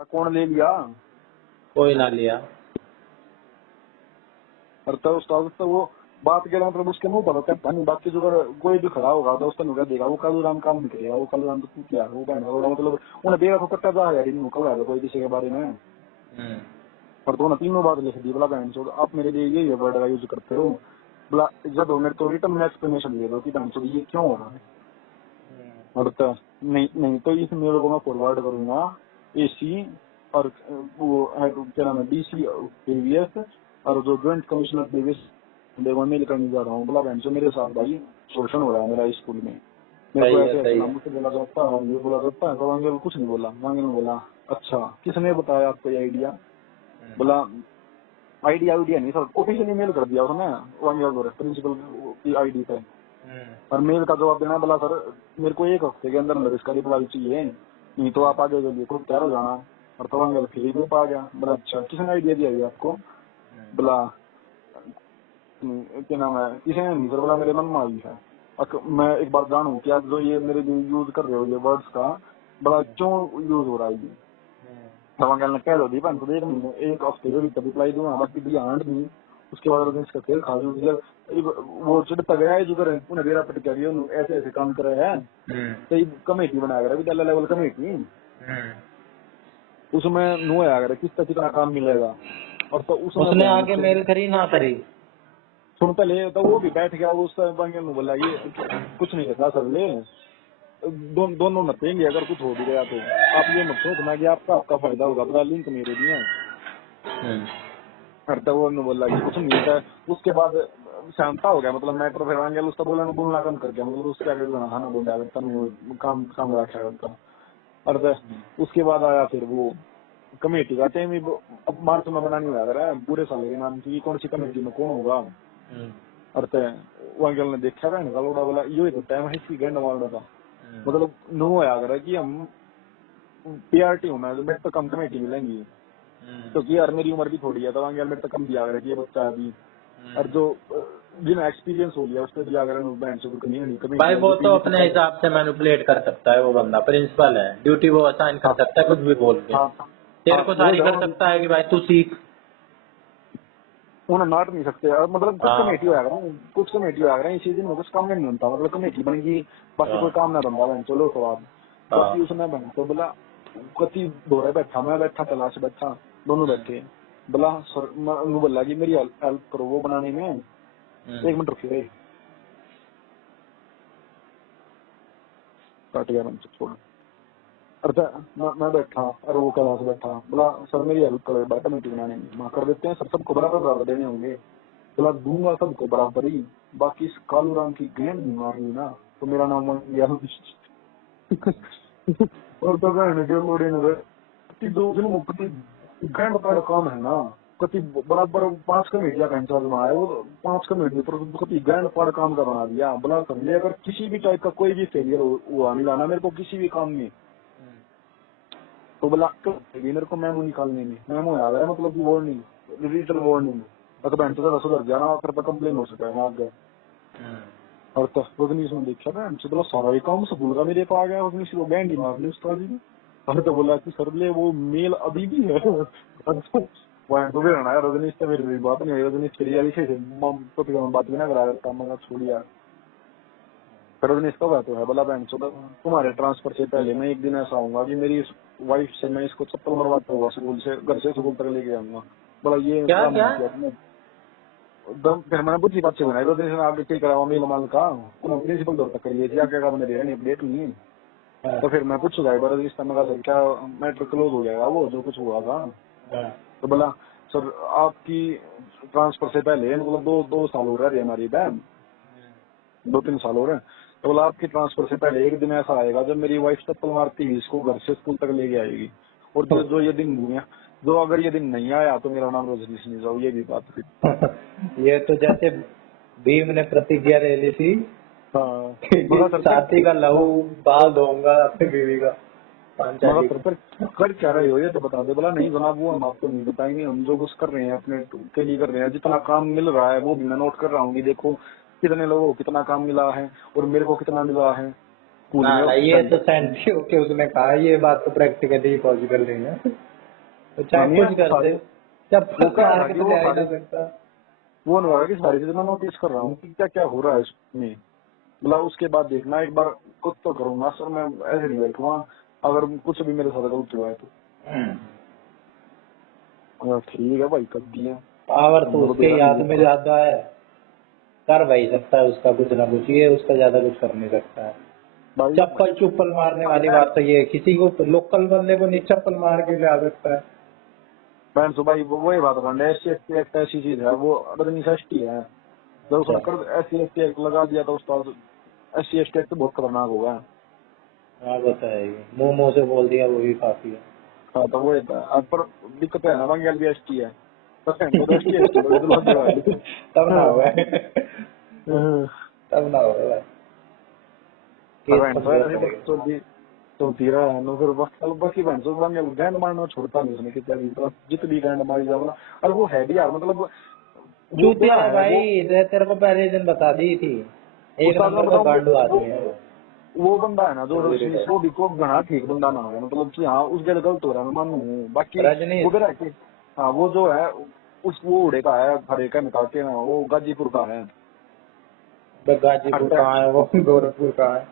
कौन ले लिया? कोई ना लिया। और तो उस्ताद तो वो बात के मतलब उसके मुंह पर होता है नहीं, बाकी जो अगर कोई भी खड़ा होगा तो उसका नुका देगा वो कालूराम काम नहीं करेगा, वो कालूराम तो तू क्या वो बहन होगा मतलब उन्हें बेरा तो कट्टा जा यार इन मुका है कोई किसी के बारे में। पर तो उन्हें तीनों बात लिख दी बोला बहन छोड़ आप मेरे लिए ये वर्ड का यूज करते हो बोला जब मेरे तो रिटर्न में एक्सप्लेनेशन दे दो कि बहन छोड़ ये क्यों हो रहा है। और तो नहीं नहीं तो इस मेल को मैं फॉरवर्ड करूंगा एसी और वो क्या नाम है डीसी पीवीएस और जो ज्वाइंट कमिश्नर पीवीएस देखो मेल करने जा रहा हूँ बोला बहन से मेरे साथ भाई शोषण हो रहा है मेरा स्कूल में मेरे को सही है ऐसे ऐसे सही नाम है। मुझसे बोला जाता है ये बोला जाता है तो वांगे कुछ नहीं बोला वांगे ने बोला अच्छा किसने बताया आपको ये आइडिया बोला आइडिया आइडिया नहीं सर ऑफिशियली मेल कर दिया उसने वांगे प्रिंसिपल की आईडी पे और मेल का जवाब देना बोला सर मेरे को एक हफ्ते के अंदर अंदर इसका रिप्लाई चाहिए नहीं तो आप आगे के लिए खुद तैयार हो जाना। और तो वांगे फिर ग्रुप आ गया बोला अच्छा किसने आइडिया दिया ये आपको बोला क्या नाम है किसी ने नहीं सर बोला मेरे मन में आई है। मैं एक बार जानूं कि आप जो ये मेरे लिए यूज कर रहे हो ये वर्ड्स का बड़ा क्यों यूज हो रहा है ये दवांगल ने कह दो दी तो देख एक हफ्ते के भीतर रिप्लाई दूंगा बाकी बियॉन्ड नहीं उसके बाद इसका खेल खा दूंगी वो चिड़ता गया है जो करे उन्हें बेरा पट कर ऐसे ऐसे काम कर रहे हैं तो कमेटी बना कर विद्यालय लेवल कमेटी उसमें नो अगर किसका कितना काम मिलेगा और तो उसमें उसने आगे मेल करी ना करी। सुन पहले तो वो भी बैठ गया उस बंगल में बोला ये कुछ नहीं करता सर ले दोनों नपेंगे अगर कुछ हो भी गया तो आप ये मत सोचना कि आपका आपका फायदा होगा पूरा लिंक मेरे लिए करता वो ने बोला कि कुछ नहीं होता। उसके बाद शांता हो गया मतलब मैटर फिर आंगल उसका बोलना कम कर गया मतलब उसके आगे ना बोला करता काम काम रखा करता। और उसके बाद आया फिर वो कमेटी का टाइम अब मार्च में बनानी लग रहा है पूरे साल के नाम की कौन सी कमेटी में कौन होगा। और वांगल ने देखा था निकाल उड़ा बोला यो तो टाइम है इसकी गंड मारने का मतलब नो है अगर कि हम पीआरटी हूँ मैं तो मेरे तो कम कमेटी मिलेंगी क्योंकि यार मेरी उम्र भी थोड़ी है तो वांगल मेरे तो कम दिया अगर ये बच्चा अभी और जो जिन एक्सपीरियंस हो गया उससे दिया अगर बैंक से कमी भाई वो तो अपने कमेटी। हिसाब से मैनिपुलेट कर सकता है, वो बंदा प्रिंसिपल है, ड्यूटी वो असाइन कर सकता है कुछ भी बोल के। हाँ तेरे हाँ को वो सारी कर सकता है कि भाई तू सीख। उन्हें नाट नहीं सकते मतलब कुछ कमेटी हाँ होगा कुछ कमेटी होगा इसी दिन में कुछ काम नहीं बनता मतलब कमेटी बनेगी बाकी कोई काम ना बनता बहन चलो सवाल कति उसने बहन तो बोला कति दौरे बैठा मैं बैठा तलाश बैठा दोनों बैठे बोला सर मैं बोला कि मेरी हेल्प करो वो बनाने में 1 मिनट रुकिए काट गया मैंने छोड़। अरे मैं बैठा और वो क्लास बैठा बोला सर मेरी हेल्प करो बार कमेटी बनाने में माँ कर देते हैं सर सबको बराबर देने होंगे बोला दूंगा सबको बराबर ही बाकी इस कालूराम की गेंद नहीं मारनी ना तो मेरा नाम गया। और तो कहने के लोड़े ने दो दिन मुक्ति गेंद का काम है ना कति बराबर 5 कमेटियां का इंचार्ज बनाया वो 5 कमेटी पर कति गेंद पाड़ काम का बना दिया बोला समझे अगर किसी भी टाइप का कोई भी फेलियर हुआ नहीं लाना मेरे को किसी भी काम में तो बोला मेरे को मेमो निकालने में मेमो आ गया मतलब की वार्निंग डिजिटल वार्निंग अगर बैंक से सुधर जाना फिर तो कंप्लेन हो सका है आगे। और तो रजनीश ने देखा था हमसे बोला सारा ही काम स्कूल का मेरे को आ गया रजनीश को बैंड ही मार ली उसका जी। और तो बोला कि सर ले वो मेल अभी भी है वहाँ तो भी रहना है रजनीश से मेरी बात नहीं है रजनीश फिर यार इसे तो बात भी ना करा काम मैं छोड़िया फिर रजनीश का बात है बोला बैंक चलो तुम्हारे ट्रांसफर से पहले मैं एक दिन ऐसा आऊंगा कि मेरी वाइफ से मैं इसको चप्पल मरवाता हुआ स्कूल से घर से स्कूल तक लेके आऊंगा बोला ये क्या काम क्या। नहीं किया फिर मैंने बुद्धि बात से बनाई तो दिन आगे ठीक करा मेल माल का प्रिंसिपल दौर तक करिए क्या क्या काम मेरे अपडेट नहीं तो फिर मैं पूछूंगा एक बार इस टाइम का क्या मैटर क्लोज हो जाएगा वो जो कुछ हुआ था। तो बोला सर आपकी ट्रांसफर से पहले मतलब दो साल हो रहे हमारी बहन 2-3 साल हो रहे हैं तो बोला आपकी ट्रांसफर से पहले एक दिन ऐसा आएगा जब मेरी वाइफ चप्पल मारती है इसको घर से स्कूल तक लेके आएगी और जो ये दिन हुए जो अगर ये दिन नहीं आया तो मेरा नाम रजनीश नहीं जाओ ये भी बात थी। ये तो जैसे भीम ने प्रतिज्ञा ले ली थी हाँ कि मगर सर छाती का लहू बहा दूंगा अपनी बीवी का मगर पांचाली सर का। कर क्या रहे हो ये तो बता दे बोला नहीं जनाब वो हम आपको नहीं बताएंगे हम जो कुछ कर रहे हैं अपने के लिए कर रहे हैं जितना काम मिल रहा है वो भी मैं नोट कर रहा हूँ कि देखो कितने लोगों को कितना काम मिला है और मेरे को कितना मिला है स्कूल ना में ना ये तो सेंटी होके उसने कहा, ये बात तो प्रैक्टिकली पॉसिबल नहीं है। तो चाहे कुछ कर दे, चप्पल वो क्या मार है के कि तो वो ले आ ही सारी नहीं सकता। वो नहीं कि सारी चीजें मैं नोटिस कर रहा हूँ कि क्या क्या हो रहा है इसमें। मतलब उसके बाद देखना एक बार खुद तो करूंगा सर, मैं ऐसे नहीं बैठूंगा अगर कुछ भी मेरे साथ गलत हुआ है तो। ठीक है भाई, कर दिया पावर तो हमने को उसके बेरा याद नहीं में दिया ज्यादा है, कर भाई सकता है उसका कुछ ना कुछ, ये उसका ज्यादा कुछ कर नहीं सकता है। भाई। चप्पल चुप्पल मारने वाली बात तो ये है, किसी को लोकल बंदे को नहीं चप्पल मार के ले आ सकता है। बहन सो भाई वही बात बन रहा है, SC/ST एक्ट ऐसी चीज है, वो एसटी है। जब उसने अच्छा, कर SC/ST एक्ट लगा दिया तो उसका SC/ST एक्ट बहुत खतरनाक होगा। हाँ बताइए, मुंह मुंह से बोल दिया वो भी काफी है। हाँ तो वो पर दिक्कत है ना, बंगाल भी ST है तो ST/ST तो इधर लग रहा तब ना होगा, है। तब ना होगा भाई, केस बहन सो कमजोर ऐसी पड़ेगा। बकचोद भी तो तीरा है ना, फिर बाकी बहन सो बंगाल गैंड मारना छोड़ता नहीं उसने कितना भी, तो जितनी गैंड मारी जाओ ना। और वो है भी यार, मतलब वो चूतिया क्या है है वो भाई, तेरे को पहले ही दिन बता दी थी, एक उस्ताद, मैं नंबर का बताऊं गांडू वो आदमी है वो। वो बंदा है ना जो रजनीश, रजनीश, वो भी को घना ठीक बंदा ना है, मतलब कि हाँ उस जगह गलत हो रहा है, मैं मानू। बाकी वो भी रह के हाँ वो जो है उस वो उड़े का है, हरे का निकाल के ना, वो गाजीपुर का है। गाजीपुर हटता है। कहाँ है वो, गोरखपुर कहाँ है।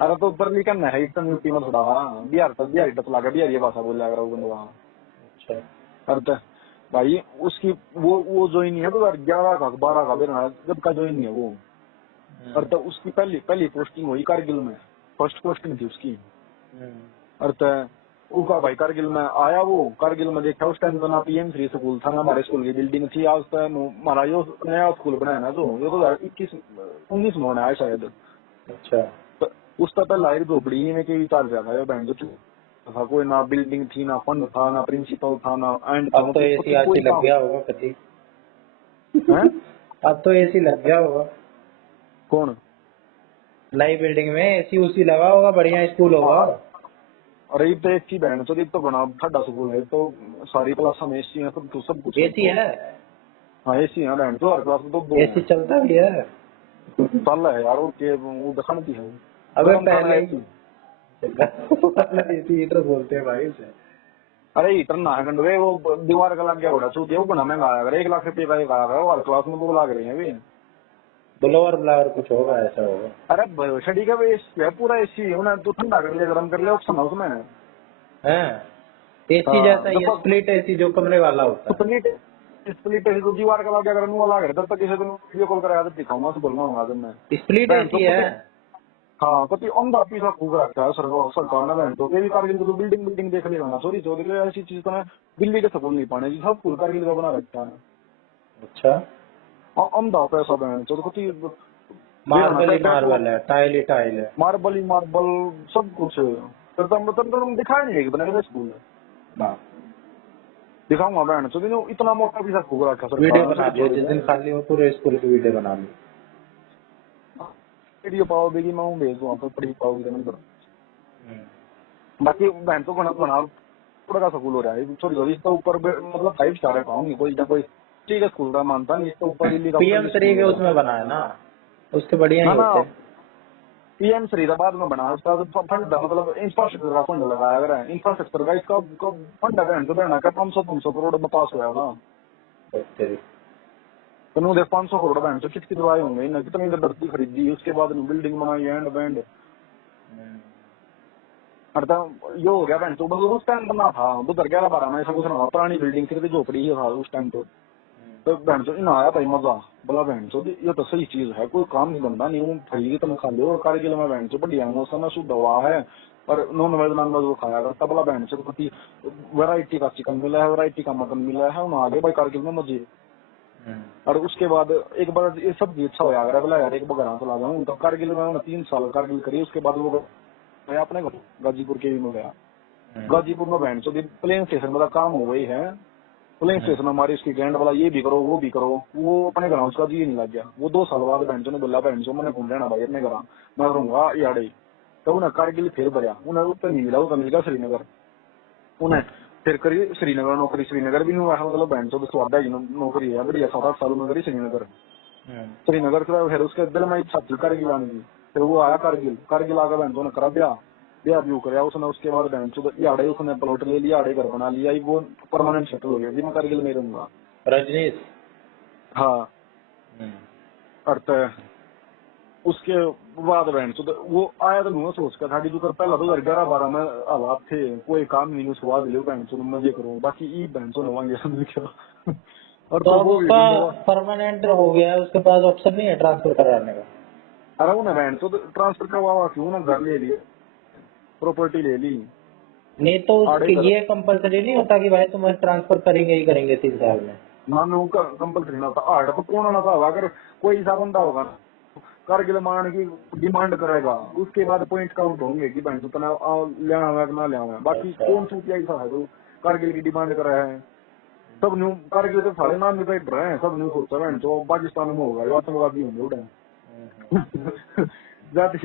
अरे तो उधर लिखा है इतना यूपी में थोड़ा, हाँ बिहार तक बिहारी टच लगा, बिहारी भाषा बोल रहा वो बंदा वहाँ। अच्छा, अरे भाई उसकी वो जो ही नहीं है 2011 का 12 का बेरा जब का जो ही नहीं है वो। और तो उसकी पहली पहली पोस्टिंग हुई कारगिल में, फर्स्ट पोस्टिंग थी उसकी। और तो उसका भाई कारगिल में आया, वो कारगिल में देखा उस टाइम तो ना PM3 स्कूल था ना हमारे स्कूल की बिल्डिंग थी। आज तो हमारा जो नया स्कूल बनाया ना जो ये 2021-19 में बनाया शायद। अच्छा। तो उसका पहला एक झोपड़ी में के विचार था ये बैंक जो था, कोई ना बिल्डिंग थी, ना फंड था, ना प्रिंसिपल था, ना एंड था, अब तो मतलब एसी आसी कोई लग काम गया होगा कभी। है। अब तो एसी लग गया होगा, कौन? नई बिल्डिंग में एसी उसी लगा होगा, बढ़िया स्कूल होगा। हाँ, अरे ये तो एक ही बहन तो तो बना ठंडा स्कूल है, तो सारी क्लास में एसी है, सब कुछ है एसी तो। है, हाँ एसी है बहन तो, हर क्लास में तो दो एसी हैं। चलता भी है। चल रहा है यार, वो दखन भी है, अबे गर्म करना पहले एसी। एसी हीटर बोलते हैं भाई उसे। अरे हीटर ना है गंडवे, वो दीवार का लग गया बड़ा छूट, वो बना महंगा आया, 1 लाख रुपये का एक आया है, हर क्लास में 2 लाख रहे हैं अभी। ब्लोअर ब्लावर कुछ होगा, ऐसा होगा। अरे छड़ी का भी पूरा एसी है, तो ठंडा कर लिया गर्म कर लिया ऑप्शन है उसमें। है एसी जैसा हाँ ही जब स्प्लिट एसी जो कमरे वाला होता है। स्प्लिट स्प्लिट है तो दीवार का लग गया, अगर मुंह लगा तब तक किसी दिन वीडियो कॉल कराया तो दिखाऊंगा, तो बोलना जब मैं स्प्लिट बहन तो एसी है। कुछ। हाँ कति अंधा पीसा फूक रखा है सरकार ने बहन तो, भी कारगिल को तो बिल्डिंग बिल्डिंग देख लेगा ना, सॉरी चौधरी ऐसी चीज तो है दिल्ली के सकूल नहीं पाने जी, सब फुल कारगिल का बना रखा है। अच्छा, अंधा पैसा बहन तो कति बेराना मार्बल ही वो मार्बल है, टाइल ही टाइल है। मार्बल ही मार्बल सब कुछ है। फिर तुम दिखाया नहीं बना स्कूल हाँ। दिखाऊंगा बहन तो, इतना मोटा पीसा फूक रखा वीडियो सरकार ने, बना सब लियो, छोड़ जिस दिन दिया। खाली हो पूरे स्कूल की वीडियो बना लियो। वीडियो पाओ देगी, मैं वो भेज दूंगा, पड़ी पाओगी नहीं कर। बाकी बहन तो बना बना थोड़ा का स्कूल हो रहा है, छोटी छोटी इसका ऊपर मतलब 5 स्टार है, पाऊंगी कोई ना कोई ठीक है स्कूल का मानता नहीं, इसके ऊपर दिल्ली का PM पहले स्कूल 3 के हो रहा उसमें बना है ना, उसके बढ़िया है ही ना। होते हैं। PM3 बाद में बना, उसका फंड मतलब इंफ्रास्ट्रक्चर का फंड लगाया अगर है, इंफ्रास्ट्रक्चर का इसका फंड है बहन तो देना का 500 करोड़ में पास हुआ है ना। तेरी। तो नो देख 500 करोड़ बहन तो कितनी दवाई होंगे ना, कितनी धरती खरीदी, उसके बाद बिल्डिंग बनाई एंड बैंड। मतलब ये हो गया बहन तो, बस उस टाइम बना था 2011-12 में, ऐसा कुछ ना पुरानी बिल्डिंग थी, झोपड़ी ही था उस टाइम तो बहन चो इन आया भाई मजा, बोला बहन चो ये तो सही चीज है, कोई काम नहीं बनता नहीं, वो फ्री तुम खा लो, और कारगिल में बहन चो बढ़िया मौसम शुद्ध हवा है, और नॉन वेज वो खाया करता, बोला बहन चो कति वैरायटी का चिकन मिला है, वैरायटी का मटन मिला है, उन्हें आगे भाई कारगिल में मजे। और उसके बाद एक बार ये सब अच्छा होया अगर बोला यार एक बार घर चला जाऊँ, तो कारगिल में उन्होंने 3 साल कारगिल करी, उसके बाद वो गया अपने घर गाजीपुर के में गया। गाजीपुर में बहन चो प्लेन स्टेशन में काम हो गई है, प्लेन स्टेशन हमारी उसकी ग्रैंड वाला ये भी करो वो भी करो, वो अपने घर उसका जी नहीं लग गया, वो 2 साल बाद बहन ने बोला बहन मैंने घूम रहना भाई अपने घर, मैं रहूंगा याडे। तो उन्हें कारगिल फिर भरिया, उन्हें उत्तर नहीं मिला, वो मिल गया श्रीनगर। उन्हें फिर करी श्रीनगर नौकरी, श्रीनगर भी नहीं हुआ, मतलब बहन चो स्वादा ही नौकरी है बढ़िया, 7-8 साल में करी श्रीनगर। श्रीनगर से फिर उसके दिल में इच्छा थी कारगिल आने की, फिर वो आया कारगिल, कारगिल आकर बहन ने करा ब्याह, ब्याह व्यू कराया उसने, उसके बाद बहन चो याड़े उसने प्लॉट ले लिया, आड़े घर बना लिया, वो परमानेंट सेटल हो गया जी, मैं कारगिल में रहूंगा। रजनीश। हाँ अर्थ उसके बाद बहन चो वो आया तो मैं सोच कर था कि जो कर पहला 2011-12 में हालात थे, कोई काम नहीं उसके बाद ले बहन चो मजे करूँ, बाकी ई बहन चो नवांगे समझ क्या। और तो तो अब वो उसका भी परमानेंट हो गया है, उसके पास ऑप्शन नहीं है ट्रांसफर कराने का? अरे वो ना बहन चो ट्रांसफर करवा क्यों ना, घर ले लिया, प्रॉपर्टी ले ली, नहीं तो आड़े कर ये कंपलसरी नहीं होता कि भाई तुम्हें ट्रांसफर करेंगे ही करेंगे 3 साल में? मान लो कंपल्सरी ना था, आड़ तो कौन ना था, अगर कोई ऐसा बंदा होगा ना कारगिल मान की डिमांड करेगा, उसके बाद पॉइंट काउंट होंगे कि बहन उतना ले आवे कि ना ले आवे, बाकी अच्छा। कौन चूतिया ऐसा है जो कारगिल की डिमांड कर रहा है। सब न्यू कारगिल तो सारे नाम निकल रहे हैं, सब न्यू सोचता है जो पाकिस्तान में होगा आतंकवादी होंगे उड़े। जाति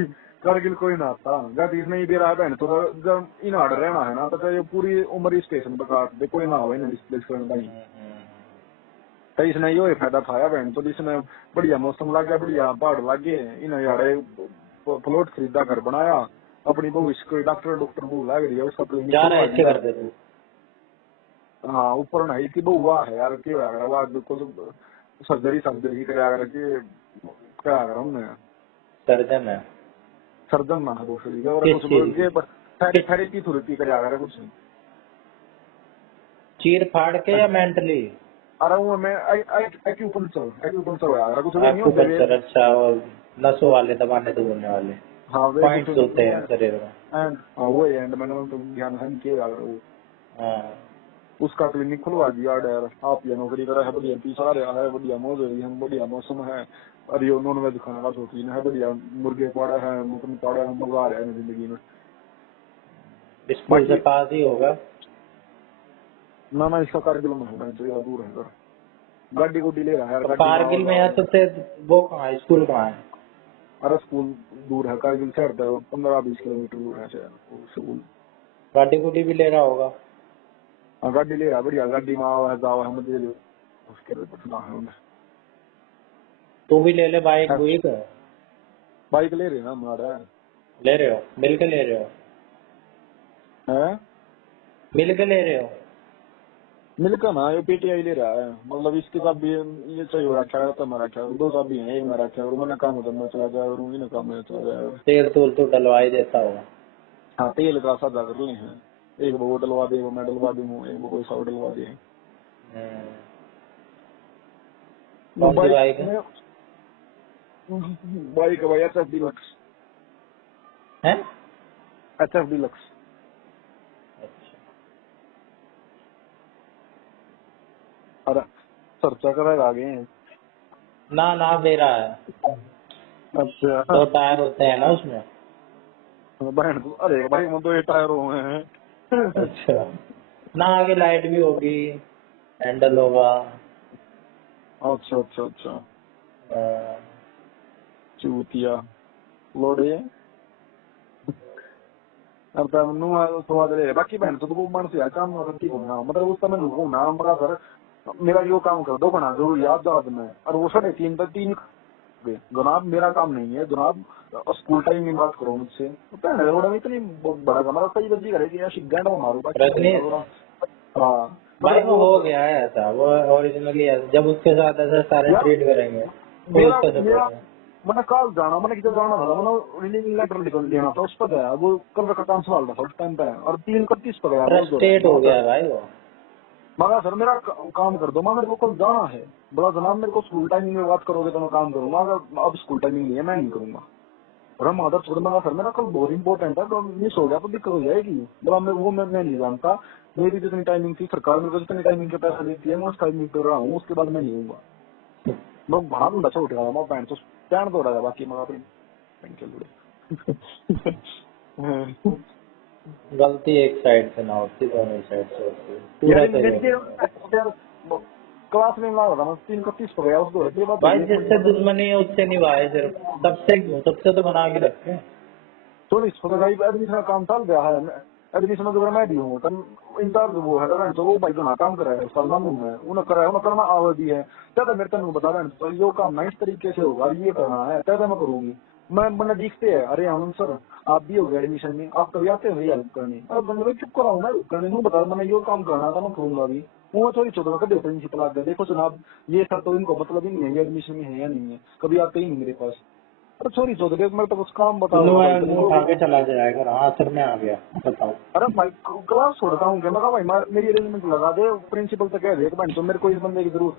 कारगिल कोई ना आता, जाति इसने ही दे रहा है बहन, तो जब इन आड़ रहना है ना तो ये पूरी उम्र ही स्टेशन पर काट दे, कोई ना हो डिस्प्लेस करने का ही। तो इसने यो फायदा खाया बहन, तो इसने बढ़िया मौसम लग गया, बढ़िया पहाड़ लग गए, इन यारे प्लॉट खरीदा, घर बनाया, अपनी भविष्य को डॉक्टर वो लग रही है उसका क्लिनिक जा रहे खुलवा इसके दिया। करते थे। हाँ ऊपर नहीं की बहुआ है यार, क्या हुआ बिल्कुल सर्जरी कराया करके क्या कर हमने सर्जन है? सर्जन ना है दूसरी और किस कुछ चीज ये की? थेरेपी थेरेपी कराया कर कुछ। चीर फाड़ के या मेंटली? अरे वो मैं एक्यूपंक्चर होया कुछ भी नहीं होते वे। एक्यूपंक्चर? अच्छा, और नसों वाले दबाने दबाने वाले हाँ वे कुछ पॉइंट्स होते हैं शरीर में। एंड हाँ वो एंड मैंने तो ध्यान है किया वो हाँ। उसका क्लिनिक खुलवा दिया यार। आप ये नौकरी करा है, बढ़िया पीछा आ रहा है, बढ़िया मौज हो रही है, बढ़िया मौसम है, और ये नॉन वेज खाने का शौकीन है, बढ़िया मुर्गे पाड़ा है, मटन पाड़ा है, मजा आ रहा है जिंदगी में। स्कूल से बाकी पास ही होगा? ना इसका कारगिल में होगा तो यार दूर है सर, गाड़ी गुड्डी ले रहा है यार, तो गाड़ी में कारगिल में है तो फिर वो कहाँ है, स्कूल कहाँ है? अरे स्कूल दूर है, कारगिल से 15-20 किलोमीटर दूर है स्कूल। गाड़ी गुडी भी ले रहा होगा? हाँ गाड़ी ले रहा, बढ़िया गाड़ी में आवा है जावा है, मुझे उसके लिए पटना है उन्हें। तू भी ले ले बाइक बुइक? बाइक ले रहे ना हमारा ले रहे हो? मिल के ले रहे हो? है, मिल के ले रहे हो? मिलकर ना ये पीटीआई ले रहा है, मतलब इसके साथ भी ये चाहिए रखा है, तो मैं रखा है, 2 साथ भी है, एक मैं रखा है, और मैंने काम होता मैं चला जाए और उन्हीं ने काम में चला जाए। तेल तूल तो डलवा ही देता होगा? हाँ तेल का सादा कर ले हैं, एक वो डलवा दे, वो मैं डलवा दूँ, एक वो कोई सा डलवा दे। कौन सी बाइक है? बाइक भाई एच एफ डिलक्स, हैं? HF deluxe. अच्छा। अरे सर्चा करेगा आगे। ना ना दे रहा है। अच्छा 2 टायर होते हैं ना उसमें? बहन अरे भाई वो तो ये टायर हुए हैं। अच्छा। ना आगे लाइट भी होगी, हैंडल होगा। अच्छा अच्छा अच्छा अ, चूतिया लोड़े अब तब नु स्वाद ले बाकी बहन तो वो मन से काम करती हो ना, मतलब उस समय नु ना बड़ा सर मेरा यो काम कर दो बना जरूर याद दाद में, और वो 3:30 तक 3 जनाब मेरा काम नहीं है जनाब, स्कूल टाइम में बात करो मुझसे, बहन रोड़ा में इतनी बड़ा कमरा सही बजी करेगी यार, शिग्गा मारो रजनीश हाँ भाई मतलब वो हो गया है ऐसा, वो ओरिजिनली जब उसके साथ ऐसे सारे यार ट्रीट करेंगे तो मेरा उसका मेरा सपोर्ट है। मैंने कल जाना, मैंने किधर जाना था, मैंने रिलीविंग लेटर निकल देना था, उस पर गया वो कल का काम संभाल रहा था उस टाइम पे, और 3:31 पर गया रोज दो फ्रस्ट्रेट हो गया है भाई वो। मगर सर मेरा काम कर दो, मेरे को कल जाना है, बड़ा जनाब मेरे को स्कूल टाइमिंग में बात करोगे तो मैं काम करूंगा, अगर अब स्कूल टाइमिंग नहीं है मैं नहीं करूंगा। और माधर छोड़ मगा सर मेरा कल बहुत इंपॉर्टेंट है, तो मिस हो गया तो दिक्कत हो जाएगी, बोला मैं नहीं जानता, मेरी जितनी टाइमिंग थी सरकार मेरे को जितनी टाइमिंग के पैसा देती है मैं उस टाइमिंग पे रहा हूँ, उसके बाद मैं नहीं हूँ मैं बड़ा बंदा छोड़ रहा मैं पैंट तो पैंट तो रहा बाकी मगा गलती एक साइड से ना होती, दोनों साइड से होती है, पूरा तो क्लास में ना होता 3:31 पर गया उस दो के बाद भाई जिससे दुश्मनी है उससे निभाए, सिर्फ सबसे क्यों, सबसे तो बना के रखे। 24 पर गई एडमिशन का काम चल रहा है, एडमिशन अगर मैं भी हूँ तब इंचार्ज वो है तो वो भाई जो काम कर रहा है सलमान में उन्हें कर रहा है, उन्हें करना आवधी है, तब मेरे को बता रहे हैं तो यो काम ना इस तरीके से होगा, ये करना है तब मैं करूंगी, मैंने दिखते हैं, अरे आनंद सर आप भी हो गए एडमिशन में, आप कभी आते हो हेल्प करने? अब बंदे भाई चुप कराऊँ ना करने नहीं बता, मैंने यो काम करना था मैं करूंगा अभी। वो थोड़ी छोटा कर देते प्रिंसिपल आ गया, देखो जनाब ये सर तो इनको मतलब ही नहीं है ये एडमिशन में है या नहीं है, कभी आते ही नहीं मेरे पास। अरे सॉरी चौधरी मेरे तो कुछ काम बताओ लो ना भाई यार, मुंह उठा के चला जाएगा। हाँ सर मैं आ गया, बताओ। अरे भाई क्लास छोड़ता हूँ क्या? मैं कहा भाई मेरी अरेंजमेंट लगा दे, प्रिंसिपल से कह दे तो मेरे को इस बंदे की जरूरत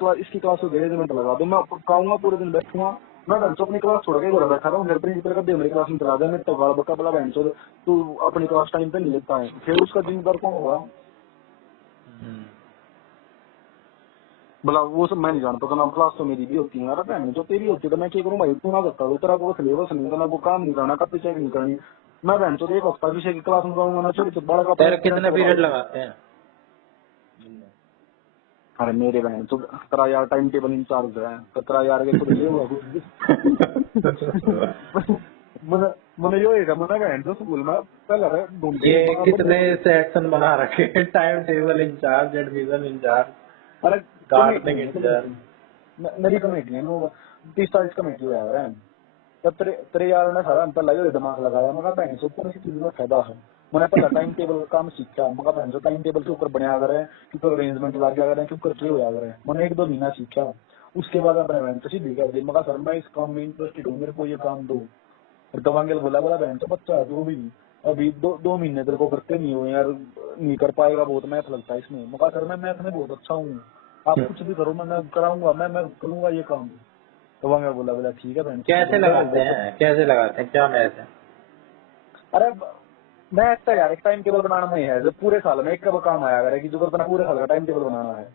तो इसकी क्लास को अरेंजमेंट लगा दो, मैं खाऊंगा पूरे दिन बैठूंगा, मैं बहनचो अपनी क्लास छोड़ के घर बैठा रहा हूँ, मेरे प्रिंसिपल का दे मेरी क्लास में चला दे, मैं तो गाल बका बड़ा बहनचो तू अपनी क्लास टाइम पे नहीं लेता है, फिर उसका जिम्मेदार कौन होगा? बोला वो सब मैं नहीं जानता तो, नाम क्लास तो मेरी भी होती है यार बहन जो तेरी होती है तो मैं क्या करूँ भाई, तू ना करता हूँ तेरा को सिलेबस नहीं तो ना वो काम नहीं करना, कभी चेक नहीं करनी, मैं बहन चो एक हफ्ता विषय की क्लास में जाऊंगा ना छोटी तो बड़ा का तेरे कितने पीरियड लगाते हैं? अरे मेरे बहन तो तेरा यार टाइम टेबल इंचार्ज है तो तेरा यार के खुद ले हुआ मैंने मैंने यो है मैंने बहन तो स्कूल में पहले रे ढूंढते ये कितने सेक्शन बना रखे हैं? Time table incharge, admission incharge, अरे गार्डनिंग कमेटी इंचार्ज। मेरी कमेटी है वो 30-40 कमेटी हुआ है तब तेरे यार ने सारा पहला यो दिमाग लगाया, मगर बहन से ऊपर चीज में फायदा है, मैंने पहला टाइम टेबल का काम सीखा, मगर बहन जो टाइम टेबल के ऊपर बनाया करे कि कोई अरेंजमेंट लग गया करे कि करके होया करे, मैंने 1-2 महीना सीखा, उसके बाद अपने बहन से सीधी कर दी, मगर सर मैं इस काम में इंटरेस्टेड हूँ, मेरे को ये काम दो। और दवांगल बोला बोला बहन तो बच्चा है जो भी अभी 2 महीने तेरे को करते नहीं हो यार, नहीं कर पाएगा बहुत मैथ लगता है इसमें, मगर सर मैं मैथ में बहुत अच्छा हूँ, आप कुछ भी करो मैं कराऊंगा, मैं करूंगा ये काम। दवांगल बोला बोला ठीक है बहन कैसे लगाते हैं, कैसे लगाते हैं, क्या मैथ है? अरे मैं अच्छा यार एक टाइम टेबल बनाना नहीं है जो पूरे साल में एक का काम आया अगर कि जो अपना पूरे साल का टाइम टेबल बनाना है,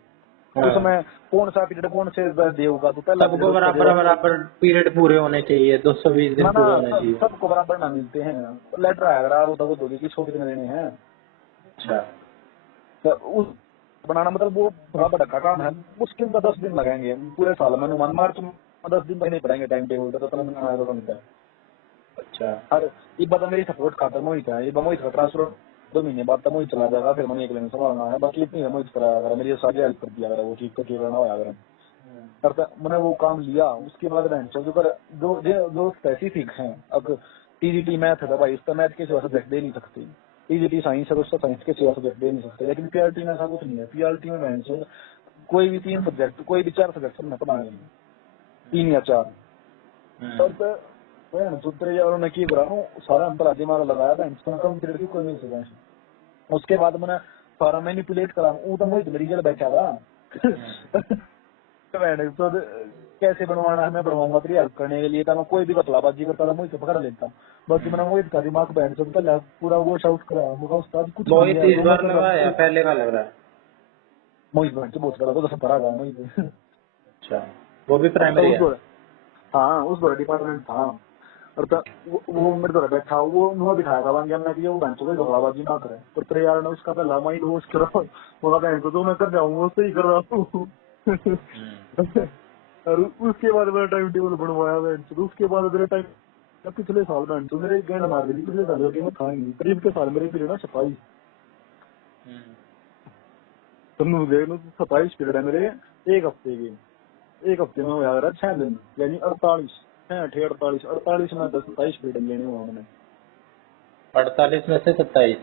उसमें कौन सा पीरियड कौन से दे होगा तो पहला सबको पीरियड उसका बराबर देगा बराबर पीरियड पूरे होने चाहिए, 220 दिन ना पूरे होने चाहिए। सबको बराबर ना मिलते हैं, लेटर आया अगर आप तो दोगे किसको कितने देने हैं, अच्छा। तो उस बनाना मतलब वो बड़ा बड़ा का काम है, मुश्किल का 10 दिन लगेंगे पूरे साल में, अनुमान मार्च में 10 दिन नहीं पड़ेंगे टाइम टेबल तो बनाना। अच्छा। और ये बता मेरी सपोर्ट खाता मोहित है, ये मोहित का ट्रांसफर 2 महीने बाद तो मोहित चला जाएगा, फिर मैंने 1 महीने संभालना है, बाकी इतनी है मोहित कराया अगर मेरी सारी हेल्प कर दिया अगर वो ठीक करके रहना होगा अगर करता मैंने वो काम लिया, उसके बाद जो स्पेसिफिक है, अब टीजीटी मैथ है तो भाई उसका मैथ के सिवा सब्जेक्ट दे नहीं सकते, टीजीटी साइंस है तो उसका साइंस के सिवा सब्जेक्ट दे नहीं सकते, लेकिन पीआरटी में ऐसा कुछ नहीं है, पीआरटी में मैथ कोई भी 3 सब्जेक्ट कोई भी 4 सब्जेक्ट मैं पढ़ा नहीं, 3 या 4 तब मैं दूसरे यारों ने की करा हूँ सारा अंतर दिमाग लगाया था इंसान कम पीरियड की कोई नहीं सका, उसके बाद मैंने सारा मैनिपुलेट करा वो तो मुझे मेरी जगह बैठा था तो मैंने तो कैसे बनवाना है मैं बनवाऊंगा तेरी हेल्प करने के लिए था, मैं कोई भी कतलाबाजी करता था मुझे पकड़ लेता, बाकी मैंने मोहित का दिमाग बैठ से पहले पूरा वो आउट करा, मुझे उस्ताद कुछ नहीं मोहित है इस जो मैं बार कर लगा रहा या हूँ, पहले का लग रहा है? मोहित बैठ से बहुत करा तो पढ़ा था मोहित अच्छा, वो भी तो प्राइमरी है? उस हाँ उस बार डिपार्टमेंट था और वो मेरे तरह बैठा वो मुझे दिखाया था वांग्या मैं कि वो बेंच पे घबराबाजी ना करे, पर तेरे यार ने उसका पहला माइंड वॉश करा, बोला बेंच तो मैं कर जाऊंगा उससे ही कर रहा हूँ और उसके बाद मेरा टाइम टेबल बनवाया बेंच, तो उसके बाद मेरे टाइम पिछले साल बेंच मेरे गैंड मार दी पिछले साल जो कि मैं था नहीं, करीब के साल मेरे पीरियड ना 27 तुम देख लो 27 पीरियड है मेरे एक हफ्ते के, एक हफ्ते में हो जाएगा 6 दिन यानी 48 48 में 27 पीरियड लेने हुआ मैंने। 48 में से 27?